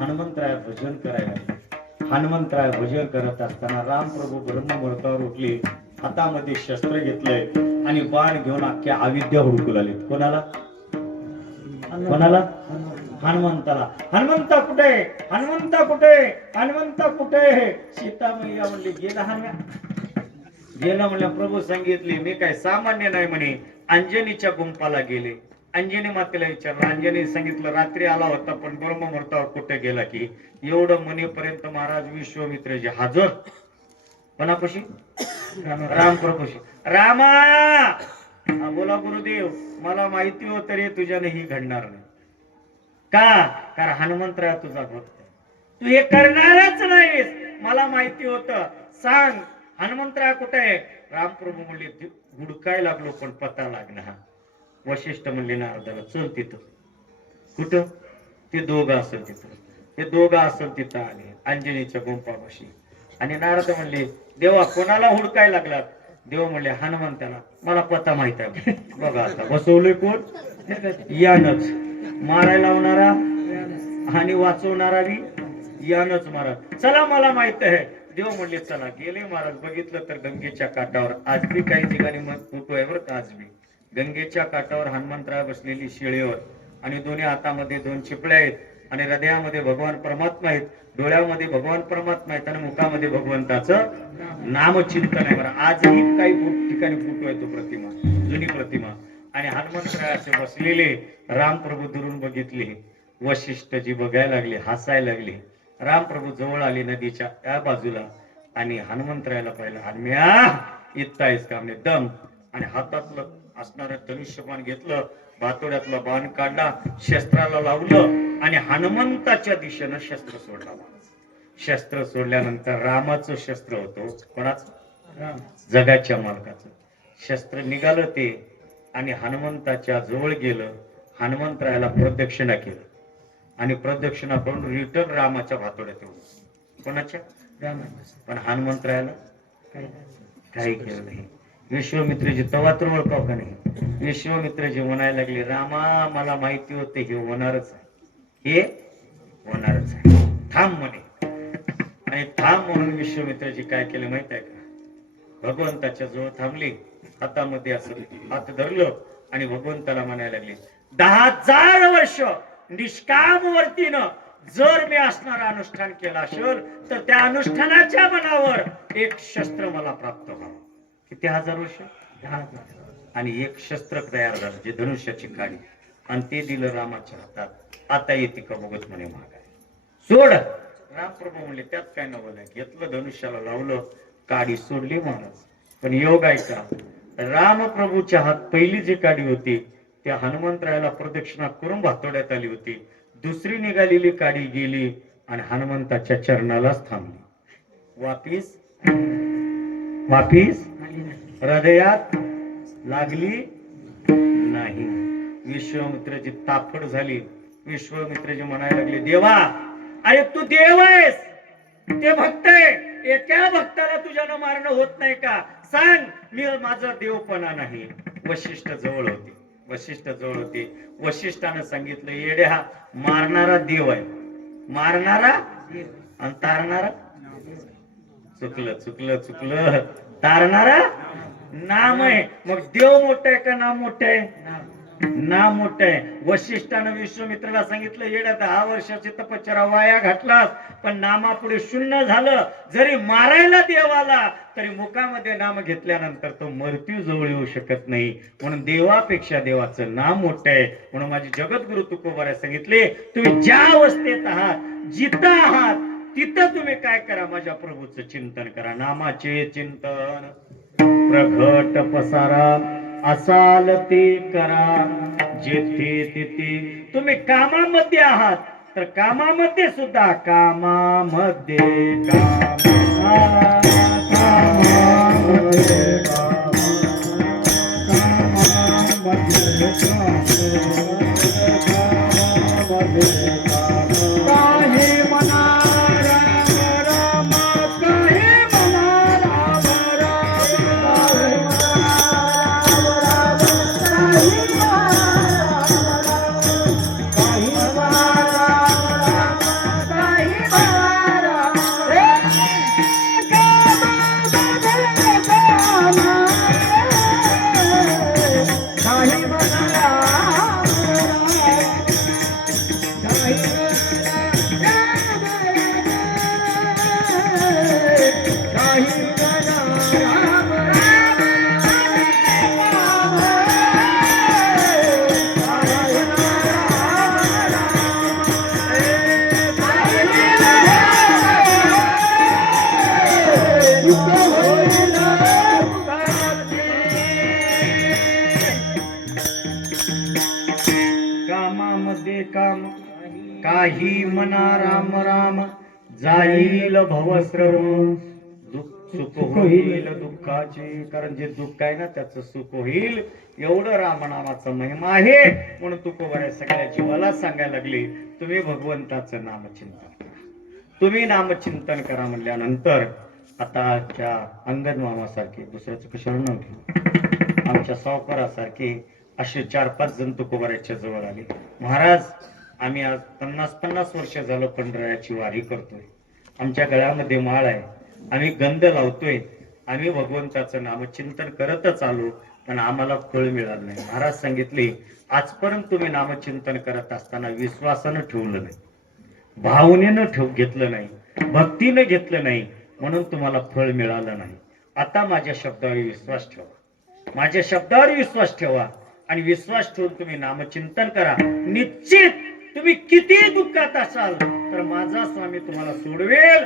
हनुमंतराय भजन करायला लागले. हनुमंतराय भजन करत असताना रामप्रभू ब्रह्ममुहूर्तावर उठले. हातामध्ये शस्त्र घेतलंय आणि बाण घेऊन अख्ख्या अविद्या हुडकू लागले. कोणाला कोणाला हनुमंताला. हनुमंता कुठे हनुमंता कुठे हनुमंता कुठे. सीता मैया म्हणली गेला गेला म्हणल्या. प्रभू सांगितले मी काय सामान्य नाही म्हणे. अंजनीच्या गुंपाला गेले. अंजनी मातेला विचारलं. अंजनी सांगितलं रात्री आला होता पण ब्रह्ममुहूर्तावर कुठे गेला की एवढं म्हणेपर्यंत महाराज विश्वामित्रजी हजर. कोणापाशी रामप्रभूशी. रामा बोला गुरुदेव मला माहिती होत रे तुझ्याने ही घडणार नाही. का कारण हनुमंतराय तुझा भक्त. तू हे करणारच नाहीस मला माहिती होत. सांग हनुमंतराय कुठे आहे. रामप्रभू म्हणले हुडकाय लागलो पण पता लागला. वशिष्ठ म्हणले नारदाला चल तिथं. कुठं ते दोघं असेल तिथं. ते दोघं असेल तिथं आले अंजनीच्या गुंपापाशी आणि नारद म्हणले देवा कोणाला हुडकाय लागलात. देव म्हणले हनुमंताला. मला पता माहित आहे. बघा आता बसवलंय कोण यानच. मारायला लावणारा आणि वाचवणारा बी यानच महाराज. चला मला माहित आहे. देव म्हणले चला. गेले महाराज. बघितलं तर गंगेच्या काठावर आज बी काही ठिकाणी मग फोटो आहे बरं का. आज बी गंगेच्या काठावर हनुमंतराय बसलेली शिळेवर आणि दोन्ही हातामध्ये दोन चिपळ्या आहेत आणि हृदयामध्ये भगवान परमात्मा आहेत. डोळ्यामध्ये भगवान परमात्मा आहेत आणि मुखामध्ये भगवंताचं नामचिंतन आहे बरं. आजही काही ठिकाणी फोटो आहे तो प्रतिमा जुनी प्रतिमा आणि हनुमंतरायाचे बसलेले रामप्रभू दुरून बघितले. वशिष्ठजी बघायला लागले हसायला लागले. रामप्रभू जवळ आले नदीच्या त्या बाजूला आणि हनुमंतरायाला पाहिलं. हनुम्या इतकायच का म्हणजे दम आणि हातातलं असणारं धनुष्यबाण घेतलं. भातोड्यातला बाण काढला शस्त्राला लावलं आणि हनुमंताच्या दिशेनं शस्त्र सोडला. शस्त्र सोडल्यानंतर रामाचं शस्त्र होतं. कोणाचं जगाच्या मालकाचं शस्त्र निघालं ते आणि हनुमंताच्या जवळ गेलं. हनुमंतरायाला प्रदक्षिणा केलं आणि प्रदक्षिणा करून रिटर्न रामाच्या भातोड्यात येऊन. कोणाच्या पण हनुमंतरायाला काही केलं नाही. विश्वामित्रजी तवा तर ओळखाव का नाही. विश्वामित्रजी म्हणायला लागले रामा मला माहिती होते हे होणारच आहे. हे होणारच आहे. थांब म्हणे. आणि थांब म्हणून विश्वामित्रजी काय केलं माहित आहे का. भगवंताच्या जवळ थांबले. हातामध्ये असं हात धरलं आणि भगवंताला म्हणायला लागले 10,000 वर्ष निष्काम वर्तीनं जर मी असणारा अनुष्ठान केला असेल तर त्या अनुष्ठानाच्या मनावर एक शस्त्र मला प्राप्त व्हावं. किती 1000 वर्ष 10,000 आणि एक शस्त्र तयार झालं जे धनुष्याची काडी आणि ते दिलं रामाच्या हातात. आता येते का बघत म्हणे महागाय सोड. रामप्रभू म्हणले त्यात काय नवल आहे. घेतलं धनुष्याला लावलं काडी सोडली महाराज. पण योग ऐका रामप्रभूच्या हात पहिली जी काडी होती त्या हनुमंतरायाला प्रदक्षिणा करून भातोड्यात आली होती. दुसरी निघालेली काडी गेली आणि हनुमंताच्या चरणालाच थांबली. वापिस हृदयात लागली नाही. विश्वामित्राची तापड झाली. विश्वामित्राची म्हणायला लागले, देवा अरे तू देव आहेस, ते भक्त आहे, एका भक्ताला तुझ्यानं मारणं होत नाही का? सांग, मी माझा देवपणा नाही. वशिष्ठ जवळ होते. वशिष्ठानं सांगितलं, येड्या, मारणारा देव आहे, मारणारा आणि तारणारा चुकलं. तारणारा नाम आहे. मग देव मोठा आहे का नाम मोठं आहे? नाम मोठं आहे. वशिष्ठानं विश्वामित्राला सांगितलं, येड्या 10 वर्षाची तपश्चर्या वाया घातलास, पण नामापुढे शून्य झालं. जरी मारायला देव आला तरी मुखामध्ये नाम घेतल्यानंतर तो मृत्यू जवळ येऊ शकत नाही. म्हणून देवापेक्षा देवाचं नाम मोठं आहे. म्हणून माझे जगद्गुरु तुकोबाराय सांगितले, तुम्ही ज्या अवस्थेत आहात, जिथं आहात, तिथं तुम्ही काय करा, माझ्या प्रभूचं चिंतन करा. नामाचे चिंतन प्रगट पसारा, असाल ते करा जेथे तेथे. तुम्ही कामामध्ये आहात तर कामामध्ये सुद्धा, कामामध्ये काम, काही मना राम राम, जाईल भवश्रम, सुख होईल दुःखाचे. कारण जे दुःख आहे ना त्याचं सुख होईल, एवढं रामनामाचा महिमा आहे. म्हणून तुकोबाराय सगळ्या जीवाला सांगायला लागले, तुम्ही भगवंताचं नामचिंतन करा. तुम्ही नामचिंतन करा म्हणल्यानंतर आताच्या अंगद मामासारखे, दुसऱ्याचं कशाला नाव घेऊ, आमच्या सावकारासारखे असे 4-5 जण तुकोबारायच्या जवळ आले. महाराज, आम्ही आज 50 वर्ष झालं पंढरयाची वारी करतोय, आमच्या गळ्यामध्ये माळ आहे, आम्ही गंध लावतोय, आम्ही भगवंताचं नामचिंतन करतच आलो, पण आम्हाला फळ मिळालं नाही. महाराज सांगितले, आजपर्यंत तुम्ही नामचिंतन करत असताना विश्वासानं ठेवलं नाही, भावनेनं घेतलं नाही, भक्तीनं घेतलं नाही, म्हणून तुम्हाला फळ मिळालं नाही. आता माझ्या शब्दावर विश्वास ठेवा, माझ्या शब्दावर विश्वास ठेवा आणि विश्वास ठेवून तुम्ही नामचिंतन करा. निश्चित तुम्ही किती दुःखात असाल तर माझा स्वामी तुम्हाला सोडवेल.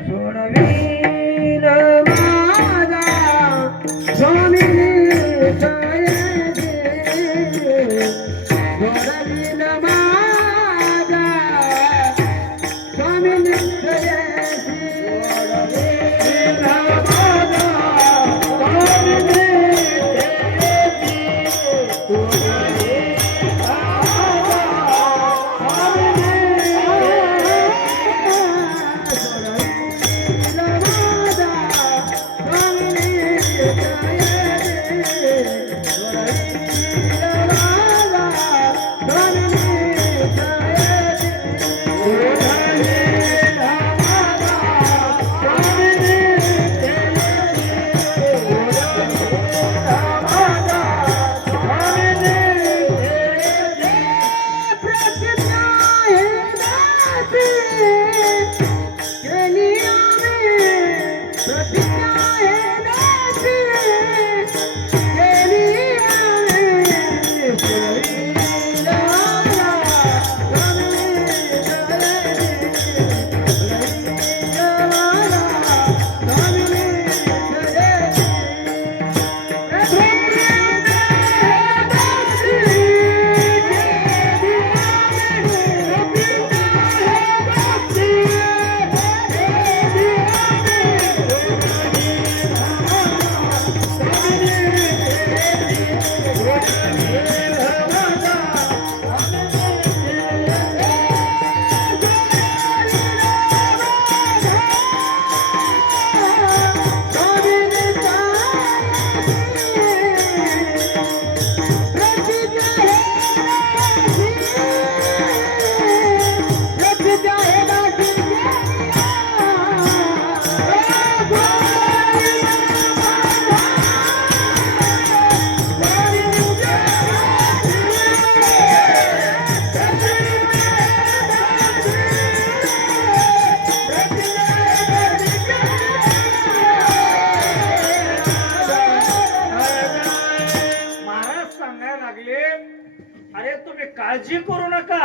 काळजी करू नका.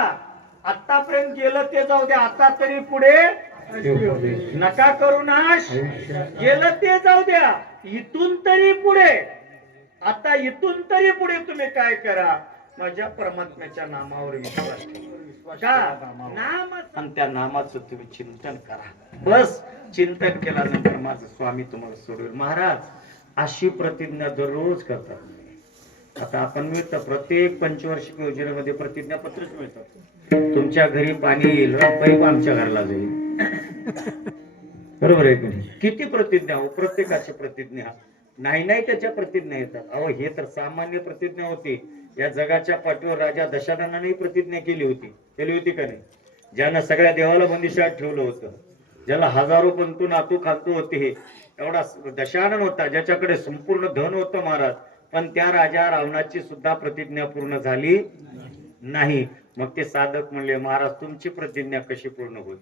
आतापर्यंत गेलं ते जाऊ द्या, आता तरी पुढे नका करू नाश. गेलं ते जाऊ द्या, इथून तरी पुढे, आता इथून तरी पुढे तुम्ही काय करा, माझ्या परमात्म्याच्या नामावर विश्वास ठेवा. नाम आणि त्या नामाचं तुम्ही चिंतन करा. बस चिंतन केल्यानंतर माझं स्वामी तुम्हाला सोडवेल. महाराज अशी प्रतिज्ञा दररोज करतात. आता आपण मिळतं प्रत्येक पंचवार्षिक योजनेमध्ये प्रतिज्ञापत्रच मिळतात. तुमच्या घरी पाणी येईल, पाईप आमच्या घरला जाईल. बरोबर आहे की नाही? किती प्रतिज्ञा हो, प्रत्येकाची प्रतिज्ञा नाही त्याच्या प्रतिज्ञा येतात. अहो हे तर सामान्य प्रतिज्ञा होती. या जगाच्या पाठीवर राजा दशरथाने प्रतिज्ञा केली होती का नाही? ज्यानं सगळ्या देवाला बंदिशात ठेवलं होतं, ज्याला हजारो पंतू नातू खातू होते, एवढा दशानन होता, ज्याच्याकडे संपूर्ण धन होतं महाराज, पण त्या राजा रावणाची सुद्धा प्रतिज्ञा पूर्ण झाली नाही. मग ते साधक म्हणले, महाराज तुमची प्रतिज्ञा कशी पूर्ण होईल?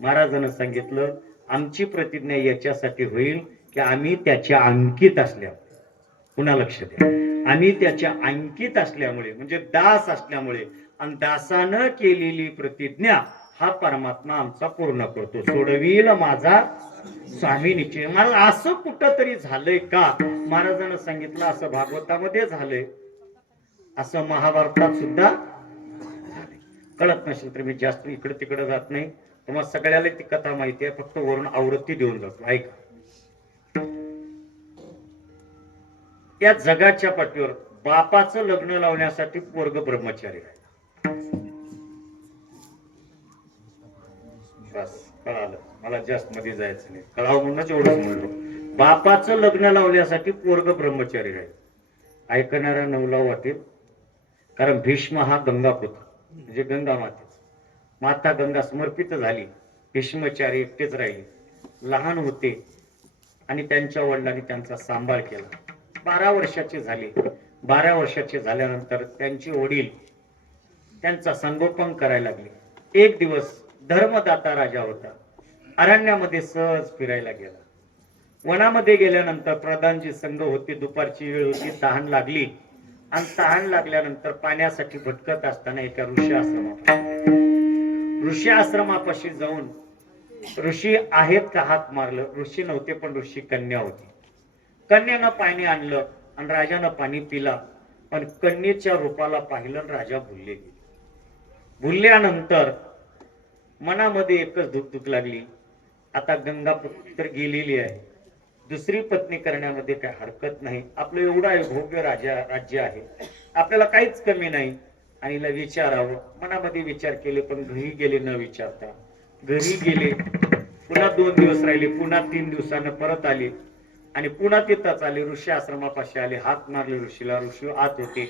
महाराजांना सांगितलं, आमची प्रतिज्ञा याच्यासाठी होईल की आम्ही त्याच्या अंकित असल्यामुळे. पुन्हा लक्ष द्या, आम्ही त्याच्या अंकित असल्यामुळे, म्हणजे दास असल्यामुळे, आणि दासानं केलेली प्रतिज्ञा हा परमात्मा आमचा पूर्ण करतो. सोडविल माझा स्वामी निश्चय. मला असं कुठं तरी झालंय का? महाराजांना सांगितलं असं भागवतामध्ये झालंय, असं महाभारतात सुद्धा झालंय. कळत नसेल तर मी जास्त इकडे तिकडे जात नाही, तुम्हाला सगळ्याला ती कथा माहिती आहे, फक्त वरून आवृत्ती देऊन जातो. ऐका, या जगाच्या पाठीवर बापाचं लग्न लावण्यासाठी पोरग ब्रह्मचारी आहे. बस कळालं, मला जास्त मध्ये जायचं नाही, कळावं म्हणूनच एवढंच म्हणलो. बापाचं लग्न लावण्यासाठी पोरग ब्रह्मचारी आहे. ऐकणारा नवला वाटेल, कारण भीष्म हा गंगापुत्र, म्हणजे गंगा मातेच. माता गंगा समर्पित झाली, भीष्मचारी एकटेच राहिले, लहान होते, आणि त्यांच्या वडिलांनी त्यांचा सांभाळ केला. 12 वर्षाचे झाले. 12 वर्षाचे झाल्यानंतर त्यांचे वडील त्यांचा संगोपन करायला लागले. एक दिवस धर्मदाता राजा होता, अरण्यामध्ये सहज फिरायला गेला. वनामध्ये गेल्यानंतर प्रधानजी संघ होते, दुपारची वेळ होती, तहान लागली, आणि तहान लागल्यानंतर पाण्यासाठी भटकत असताना एका ऋषी आश्रमापाशी जाऊन ऋषी आहेत का हात मारलं. ऋषी नव्हते, पण ऋषी कन्या होती. कन्यानं पाणी आणलं आणि राजानं पाणी पिला, पण कन्येच्या रूपाला पाहिलं आणि राजा भुलले गेले. भुलल्यानंतर मनामध्ये एकच धुकधुक लागली, आता गंगा तर गेलेली आहे, दुसरी पत्नी करण्यामध्ये काय हरकत नाही, आपलं एवढं भोग्य राज्य आहे, आपल्याला काहीच कमी नाही, आणि हिला विचारावं. मनामध्ये विचार केले, पण घरी गेले न विचारता. घरी गेले, पुन्हा 2 दिवस राहिले, पुन्हा 3 दिवसानं परत आले, आणि पुन्हा तिथंच आले, ऋषी आश्रमापाशी आले, हात मारले ऋषीला. ऋषी आत होते,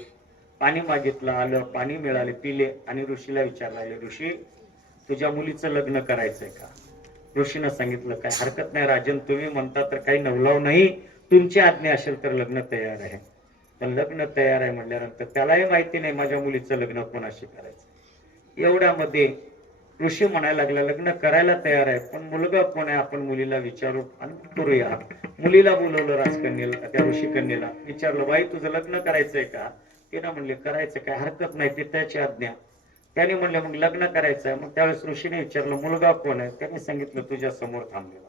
पाणी मागितलं, आलं, पाणी मिळाले, पिले, आणि ऋषीला विचारला, ऋषी तुझ्या मुलीचं लग्न करायचंय का? ऋषीनं सांगितलं, काय हरकत नाही राजन, तुम्ही म्हणता तर काही नवलाव नाही, तुमची आज्ञा असेल तर लग्न तयार आहे. पण लग्न तयार आहे म्हणल्यानंतर त्यालाही माहिती नाही माझ्या मुलीचं लग्न कोणाशी करायचं. एवढ्यामध्ये ऋषी म्हणायला लागला, लग्न करायला तयार आहे, पण मुलगा कोण आहे, आपण मुलीला विचारू आणि करूया. मुलीला बोलवलं, राजकन्येला, त्या ऋषी कन्येला विचारलं, बाई तुझं लग्न करायचंय का? तिनं म्हणले, करायचं, काय हरकत नाही, ते त्याची आज्ञा. त्याने म्हणले, मग लग्न करायचंय. मग त्यावेळेस ऋषीने विचारलं, मुलगा कोण आहे? त्याने सांगितलं, तुझ्या समोर थांबलेला,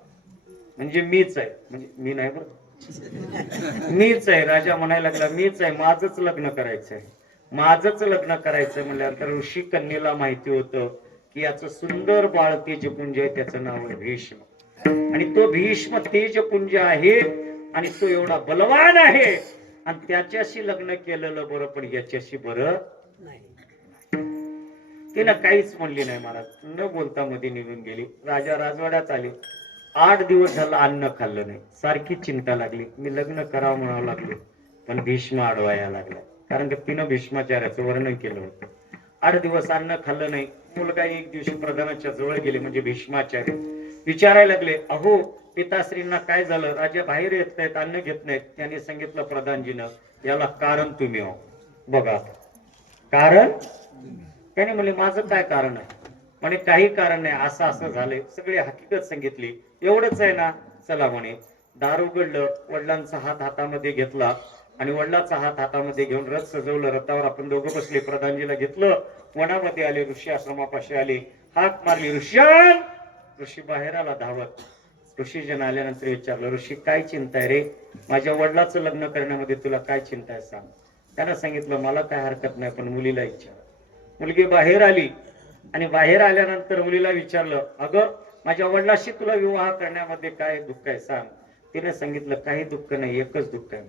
म्हणजे मीच आहे. म्हणजे मी नाही बरं, मीच आहे. राजा म्हणायला लागला, मीच आहे, माझंच लग्न करायचंय, माझंच लग्न करायचंय. म्हणल्यानंतर ऋषी कन्येला माहिती होतं की याचं सुंदर बाळ तेजपुंज आहे, त्याचं नाव आहे भीष्म, आणि तो भीष्म तेजपुंज आहे, आणि तो एवढा बलवान आहे, आणि त्याच्याशी लग्न केलेलं बरं, पण याच्याशी बरं नाही. तिला काहीच म्हणली नाही महाराज, न बोलता मध्ये निघून गेली. राजा राजवाड्यात आले. 8 दिवस झालं अन्न खाल्लं नाही, सारखी चिंता लागली, मी लग्न करावं म्हणावं लागलो, पण भीष्म अडवायला लागला, कारण की तिनं भीष्माचार्याचं वर्णन केलं होतं. 8 दिवस अन्न खाल्लं नाही. मुलगा एक दिवशी प्रधानाच्या जवळ गेले, म्हणजे भीष्माचार्य, विचारायला लागले, अहो पिताश्रींना काय झालं, राजा बाहेर येत नाहीत, अन्न घेत नाहीत. त्यांनी सांगितलं प्रधानजीनं, याला कारण तुम्ही हो, बघा कारण. त्याने म्हणले, माझं काय कारण आहे? म्हणे, काही कारण नाही, असं असं झालंय. सगळी हकीकत सांगितली. एवढंच आहे ना, चला म्हणे. दार उघडलं, वडिलांचा हात हातामध्ये घेतला, आणि वडिलांचा हात हातामध्ये घेऊन रथ सजवलं. रथावर आपण दोघं बसले, प्रधानजीला घेतलं, वनामध्ये आले, ऋषी आश्रमापाशी आले, हाक मारली, ऋषियन. ऋषी बाहेर आला धावत. ऋषीजन आल्यानंतर विचारलं, ऋषी काय चिंता आहे रे? माझ्या वडिलाचं लग्न करण्यामध्ये तुला काय चिंता आहे सांग. त्याला सांगितलं, मला काय हरकत नाही, पण मुलीला इच्छा. मुलगी बाहेर आली आणि बाहेर आल्यानंतर मुलीला विचारलं, अगं माझ्या वडिलाशी तुला विवाह करण्यामध्ये काय दुःख आहे सांग. तिने सांगितलं, काही दुःख नाही, एकच दुःख आहे.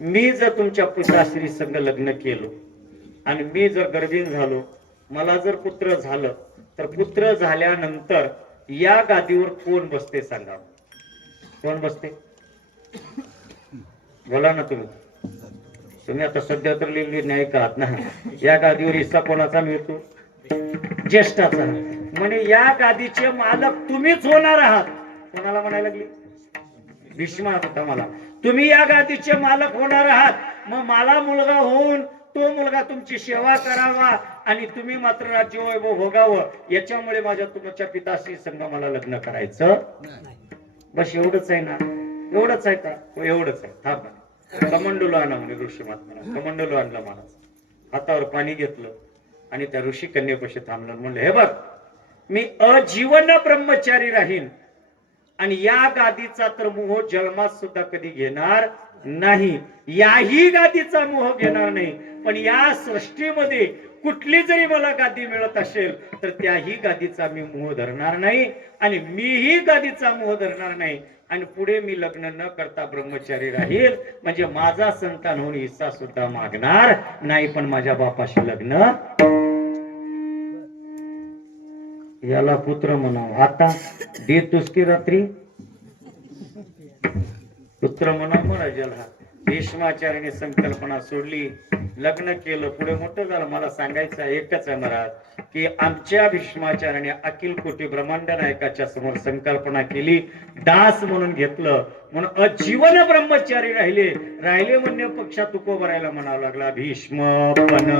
मी जर तुमच्या पिताश्री संग लग्न केलो आणि मी जर गर्भीण झालो, मला जर पुत्र झालं, तर पुत्र झाल्यानंतर या गादीवर कोण बसते सांगा. कोण बसते? बोला ना तुम्ही. तुम्ही आता सध्या तर लिहिली नाही का ना. या गादीवर हिस्सा कोणाचा मिळतो? ज्येष्ठाचा. म्हणजे या गादीचे मालक तुम्हीच होणार आहात. कोणाला म्हणायला लागली? भीष्मा होता मला. तुम्ही या गादीचे मालक होणार आहात. मग मला मुलगा होऊन तो मुलगा तुमची सेवा करावा आणि तुम्ही मात्र राज्यवैभव भोगावं, याच्यामुळे माझ्या तुमच्या पिताश्री संग मला लग्न करायचं. बस एवढंच आहे ना? एवढंच आहे का? एवढंच आहे. थांबा. कमंडलू आणा म्हणे ऋषी महात्मा. कमंडलू आणला महाराज. हातावर पाणी घेतलं आणि त्या ऋषी कन्येपाशी थांबलं. म्हणलं, हे बघ, मी अजीवन ब्रह्मचारी राहीन आणि या गादीचा तर मोह जन्मात सुद्धा कधी घेणार नाही. याही गादीचा मोह घेणार नाही. पण या सृष्टीमध्ये कुठली जरी मला गादी मिळत असेल तर त्याही गादीचा मी मोह धरणार नाही आणि मीही गादीचा मोह धरणार नाही. आणि पुढे मी लग्न न करता ब्रह्मचारी राहील. म्हणजे माझा संतान होऊन हिस्सा सुद्धा मागणार नाही, पण माझ्या बापाशी लग्न. याला पुत्र म्हणावं. आता देतोस की रात्री पुत्र म्हणावं महाराजाला. भीष्माचार्याने संकल्पना सोडली, लग्न केलं, पुढे मोठं झालं. मला सांगायचं एकच आहे महाराज, की आमच्या भीष्माचार्याने अखिल कोटी ब्रह्मांड नायकाच्या समोर संकल्पना केली, दास म्हणून घेतलं, म्हणून अजीवन ब्रह्मचारी राहिले. म्हणणे पक्षा तुको भरायला म्हणावं लागला. भीष्म पण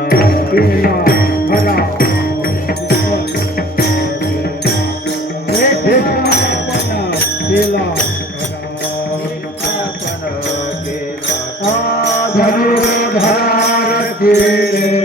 धनुर्धार केले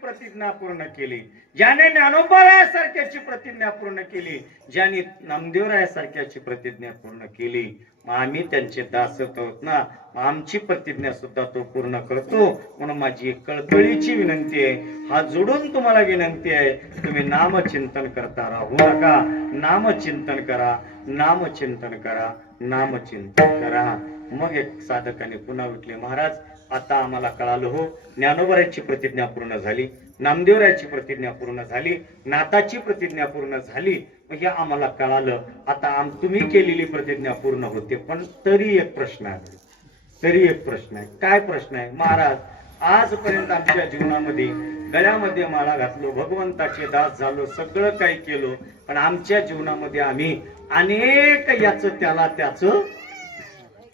प्रतिज्ञा पूर्ण केली, ज्याने ज्ञानोबासारख्याची प्रतिज्ञा पूर्ण केली, ज्याने नामदेवरायासारख्याची प्रतिज्ञा पूर्ण केली, मग आम्ही त्यांचे दास आहोत ना, आमची प्रतिज्ञा सुद्धा तो पूर्ण करतो. म्हणून माझी एक कळकळीची विनंती आहे, हात जोडून तुम्हाला विनंती आहे, तुम्ही नामचिंतन करता राहू नका. नामचिंतन करा, नामचिंतन करा, नामचिंतन करा. मग एक साधकाने पुन्हा उठले, महाराज आता आम्हाला कळालं हो, ज्ञानोबाराची प्रतिज्ञा पूर्ण झाली, नामदेवरायाची प्रतिज्ञा पूर्ण झाली, नाथाची प्रतिज्ञा पूर्ण झाली, हे आम्हाला कळालं. आता तुम्ही केलेली प्रतिज्ञा पूर्ण होते, पण तरी एक प्रश्न आहे. काय प्रश्न आहे? महाराज आजपर्यंत आमच्या जीवनामध्ये गळ्यामध्ये माळा घातलो, भगवंताचे दास झालो, सगळं काही केलो, पण आमच्या जीवनामध्ये आम्ही अनेक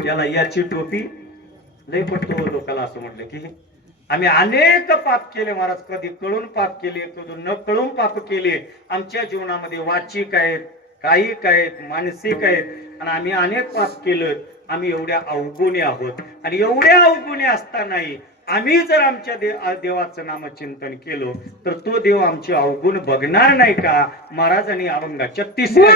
त्याला याची टोपी लय पडतो. लोकांना असं म्हटलं की आम्ही अनेक पाप केले महाराज, कधी कळून पाप केले, कधी न कळून पाप केले. आमच्या जीवनामध्ये वाचिक आहेत, कायिक आहेत, मानसिक आहेत, आणि आम्ही अनेक पाप केलं. आम्ही एवढ्या अवगुणी आहोत, आणि एवढ्या अवगुणी असतानाही आम्ही जर आमच्या देवाचं नामचिंतन केलं तर तो देव आमचे अवगुण बघणार नाही का? महाराजांनी अभंगाच्या तिसऱ्या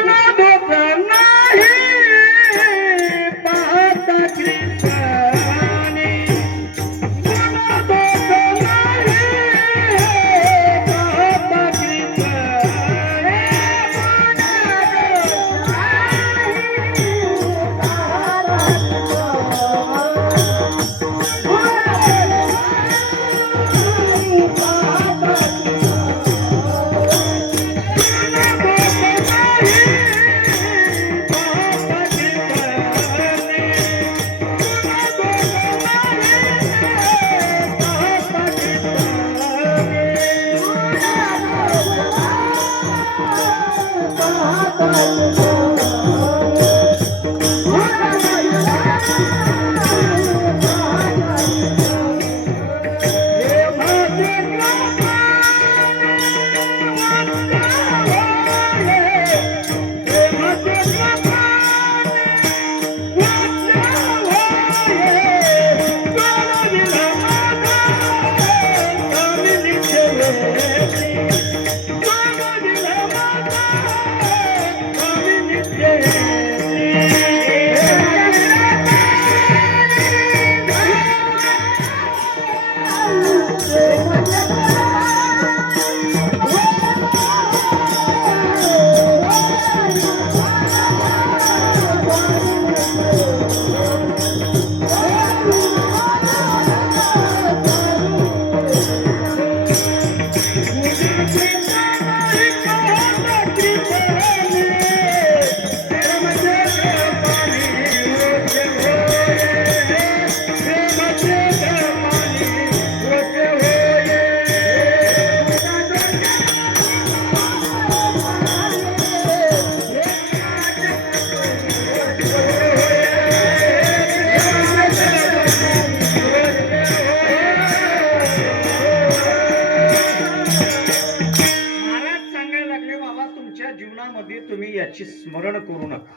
तुम्ही याची स्मरण करू नका,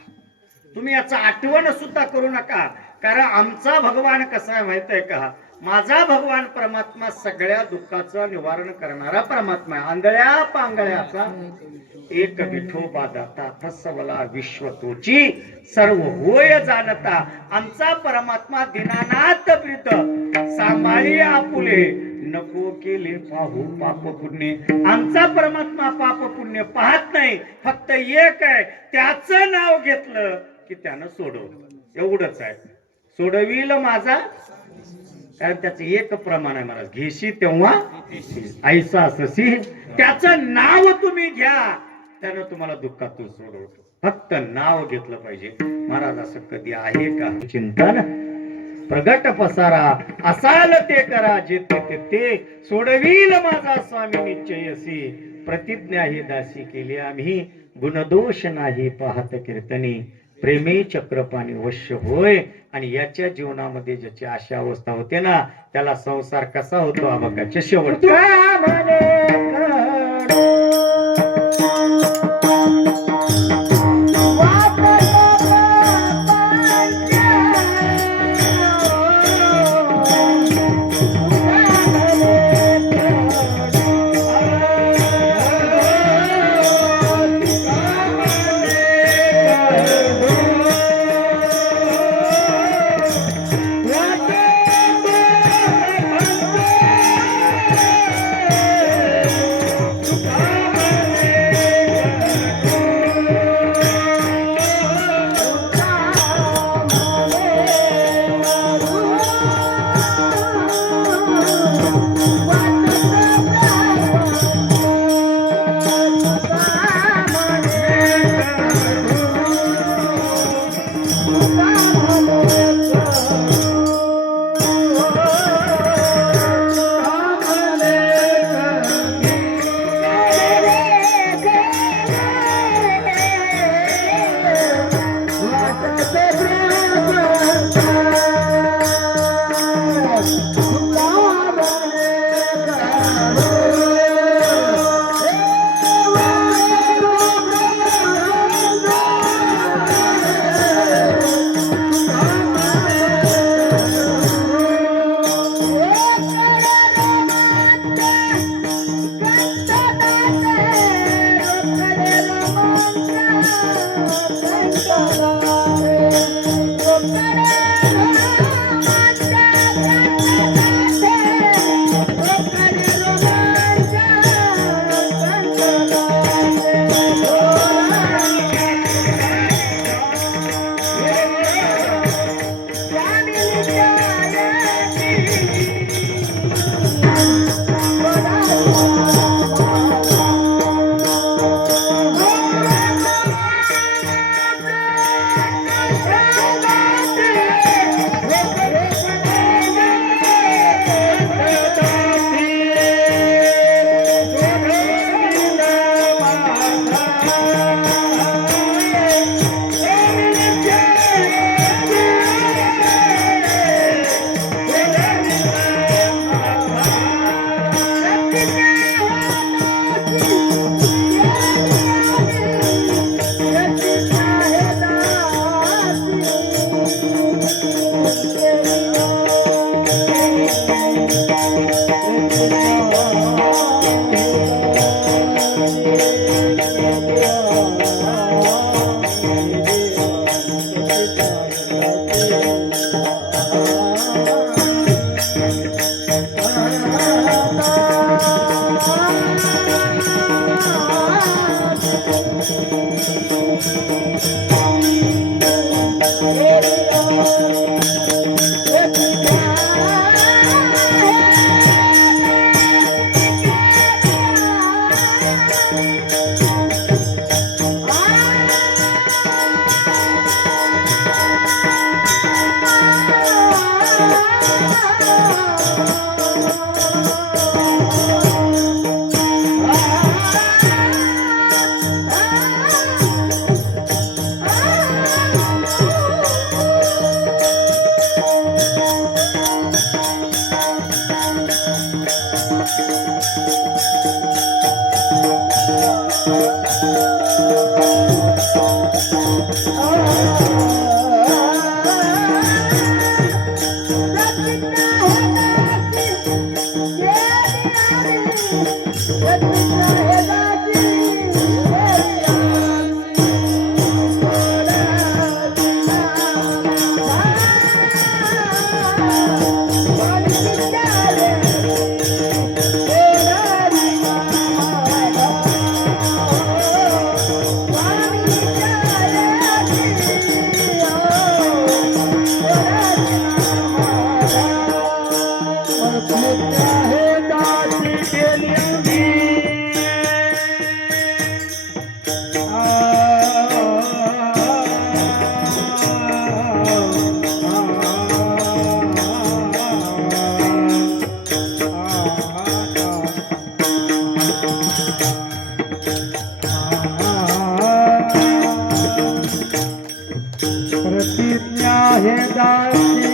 तुम्ही याचा आठवण सुद्धा करू नका. कारण आमचा भगवान कसा आहे माहित आहे का? माझा भगवान परमात्मा सगळ्या दुःखाचं निवारण करणारा परमात्मा आहे. आंधळ्या पांगळ्याचा एक विठोबा दाता फसवला विश्व तोची सर्व होय जाणता. आमचा परमात्मा दीनानाथ प्रीत सांभाळी आपुले नको केले पाहू पाप पुण्य. आमचा परमात्मा पाप पुण्य पाहत नाही, फक्त एक आहे, त्याचं नाव घेतलं की त्यानं सोडवलं. एवढंच आहे, सोडविल माझा. कारण त्याचं एक प्रमाण आहे महाराज, घेशी तेव्हा ऐसा अससी. त्याचं नाव तुम्ही घ्या, त्यानं तुम्हाला दुःखातून सोडवतो. फक्त नाव घेतलं पाहिजे. महाराज असं कधी आहे का? चिंतन प्रगट पसारा असाल ते करा, जे ते सोडविल माझा स्वामी निश्चयसी. प्रतिज्ञा ही दासी केली आम्ही, गुणदोष नाही पाहत कीर्तनी. प्रेमे चक्रपाणी वश्य होय. आणि याच्या जीवनामध्ये ज्याची अशा अवस्था होते ना, त्याला संसार कसा होतो अभंगाच्या शेवट. प्रतिज्ञा हे दासी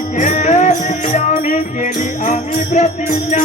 केली आम्ही प्रतिज्ञा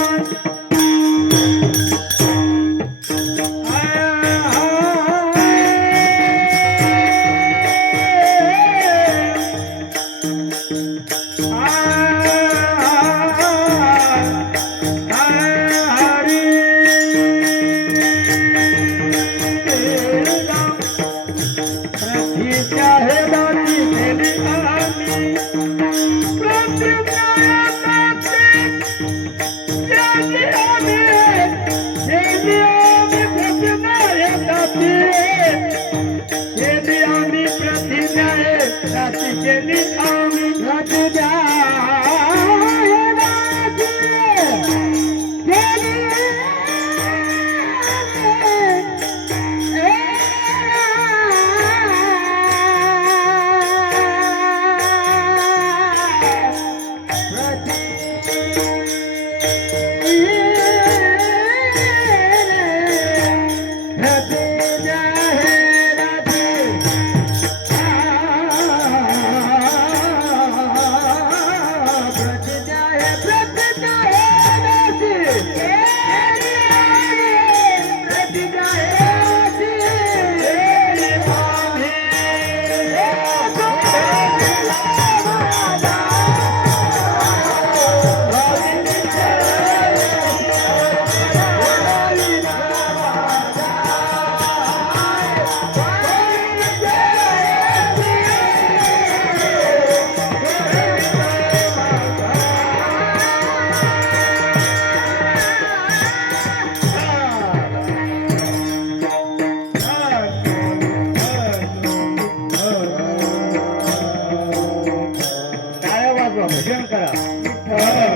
भजन करा.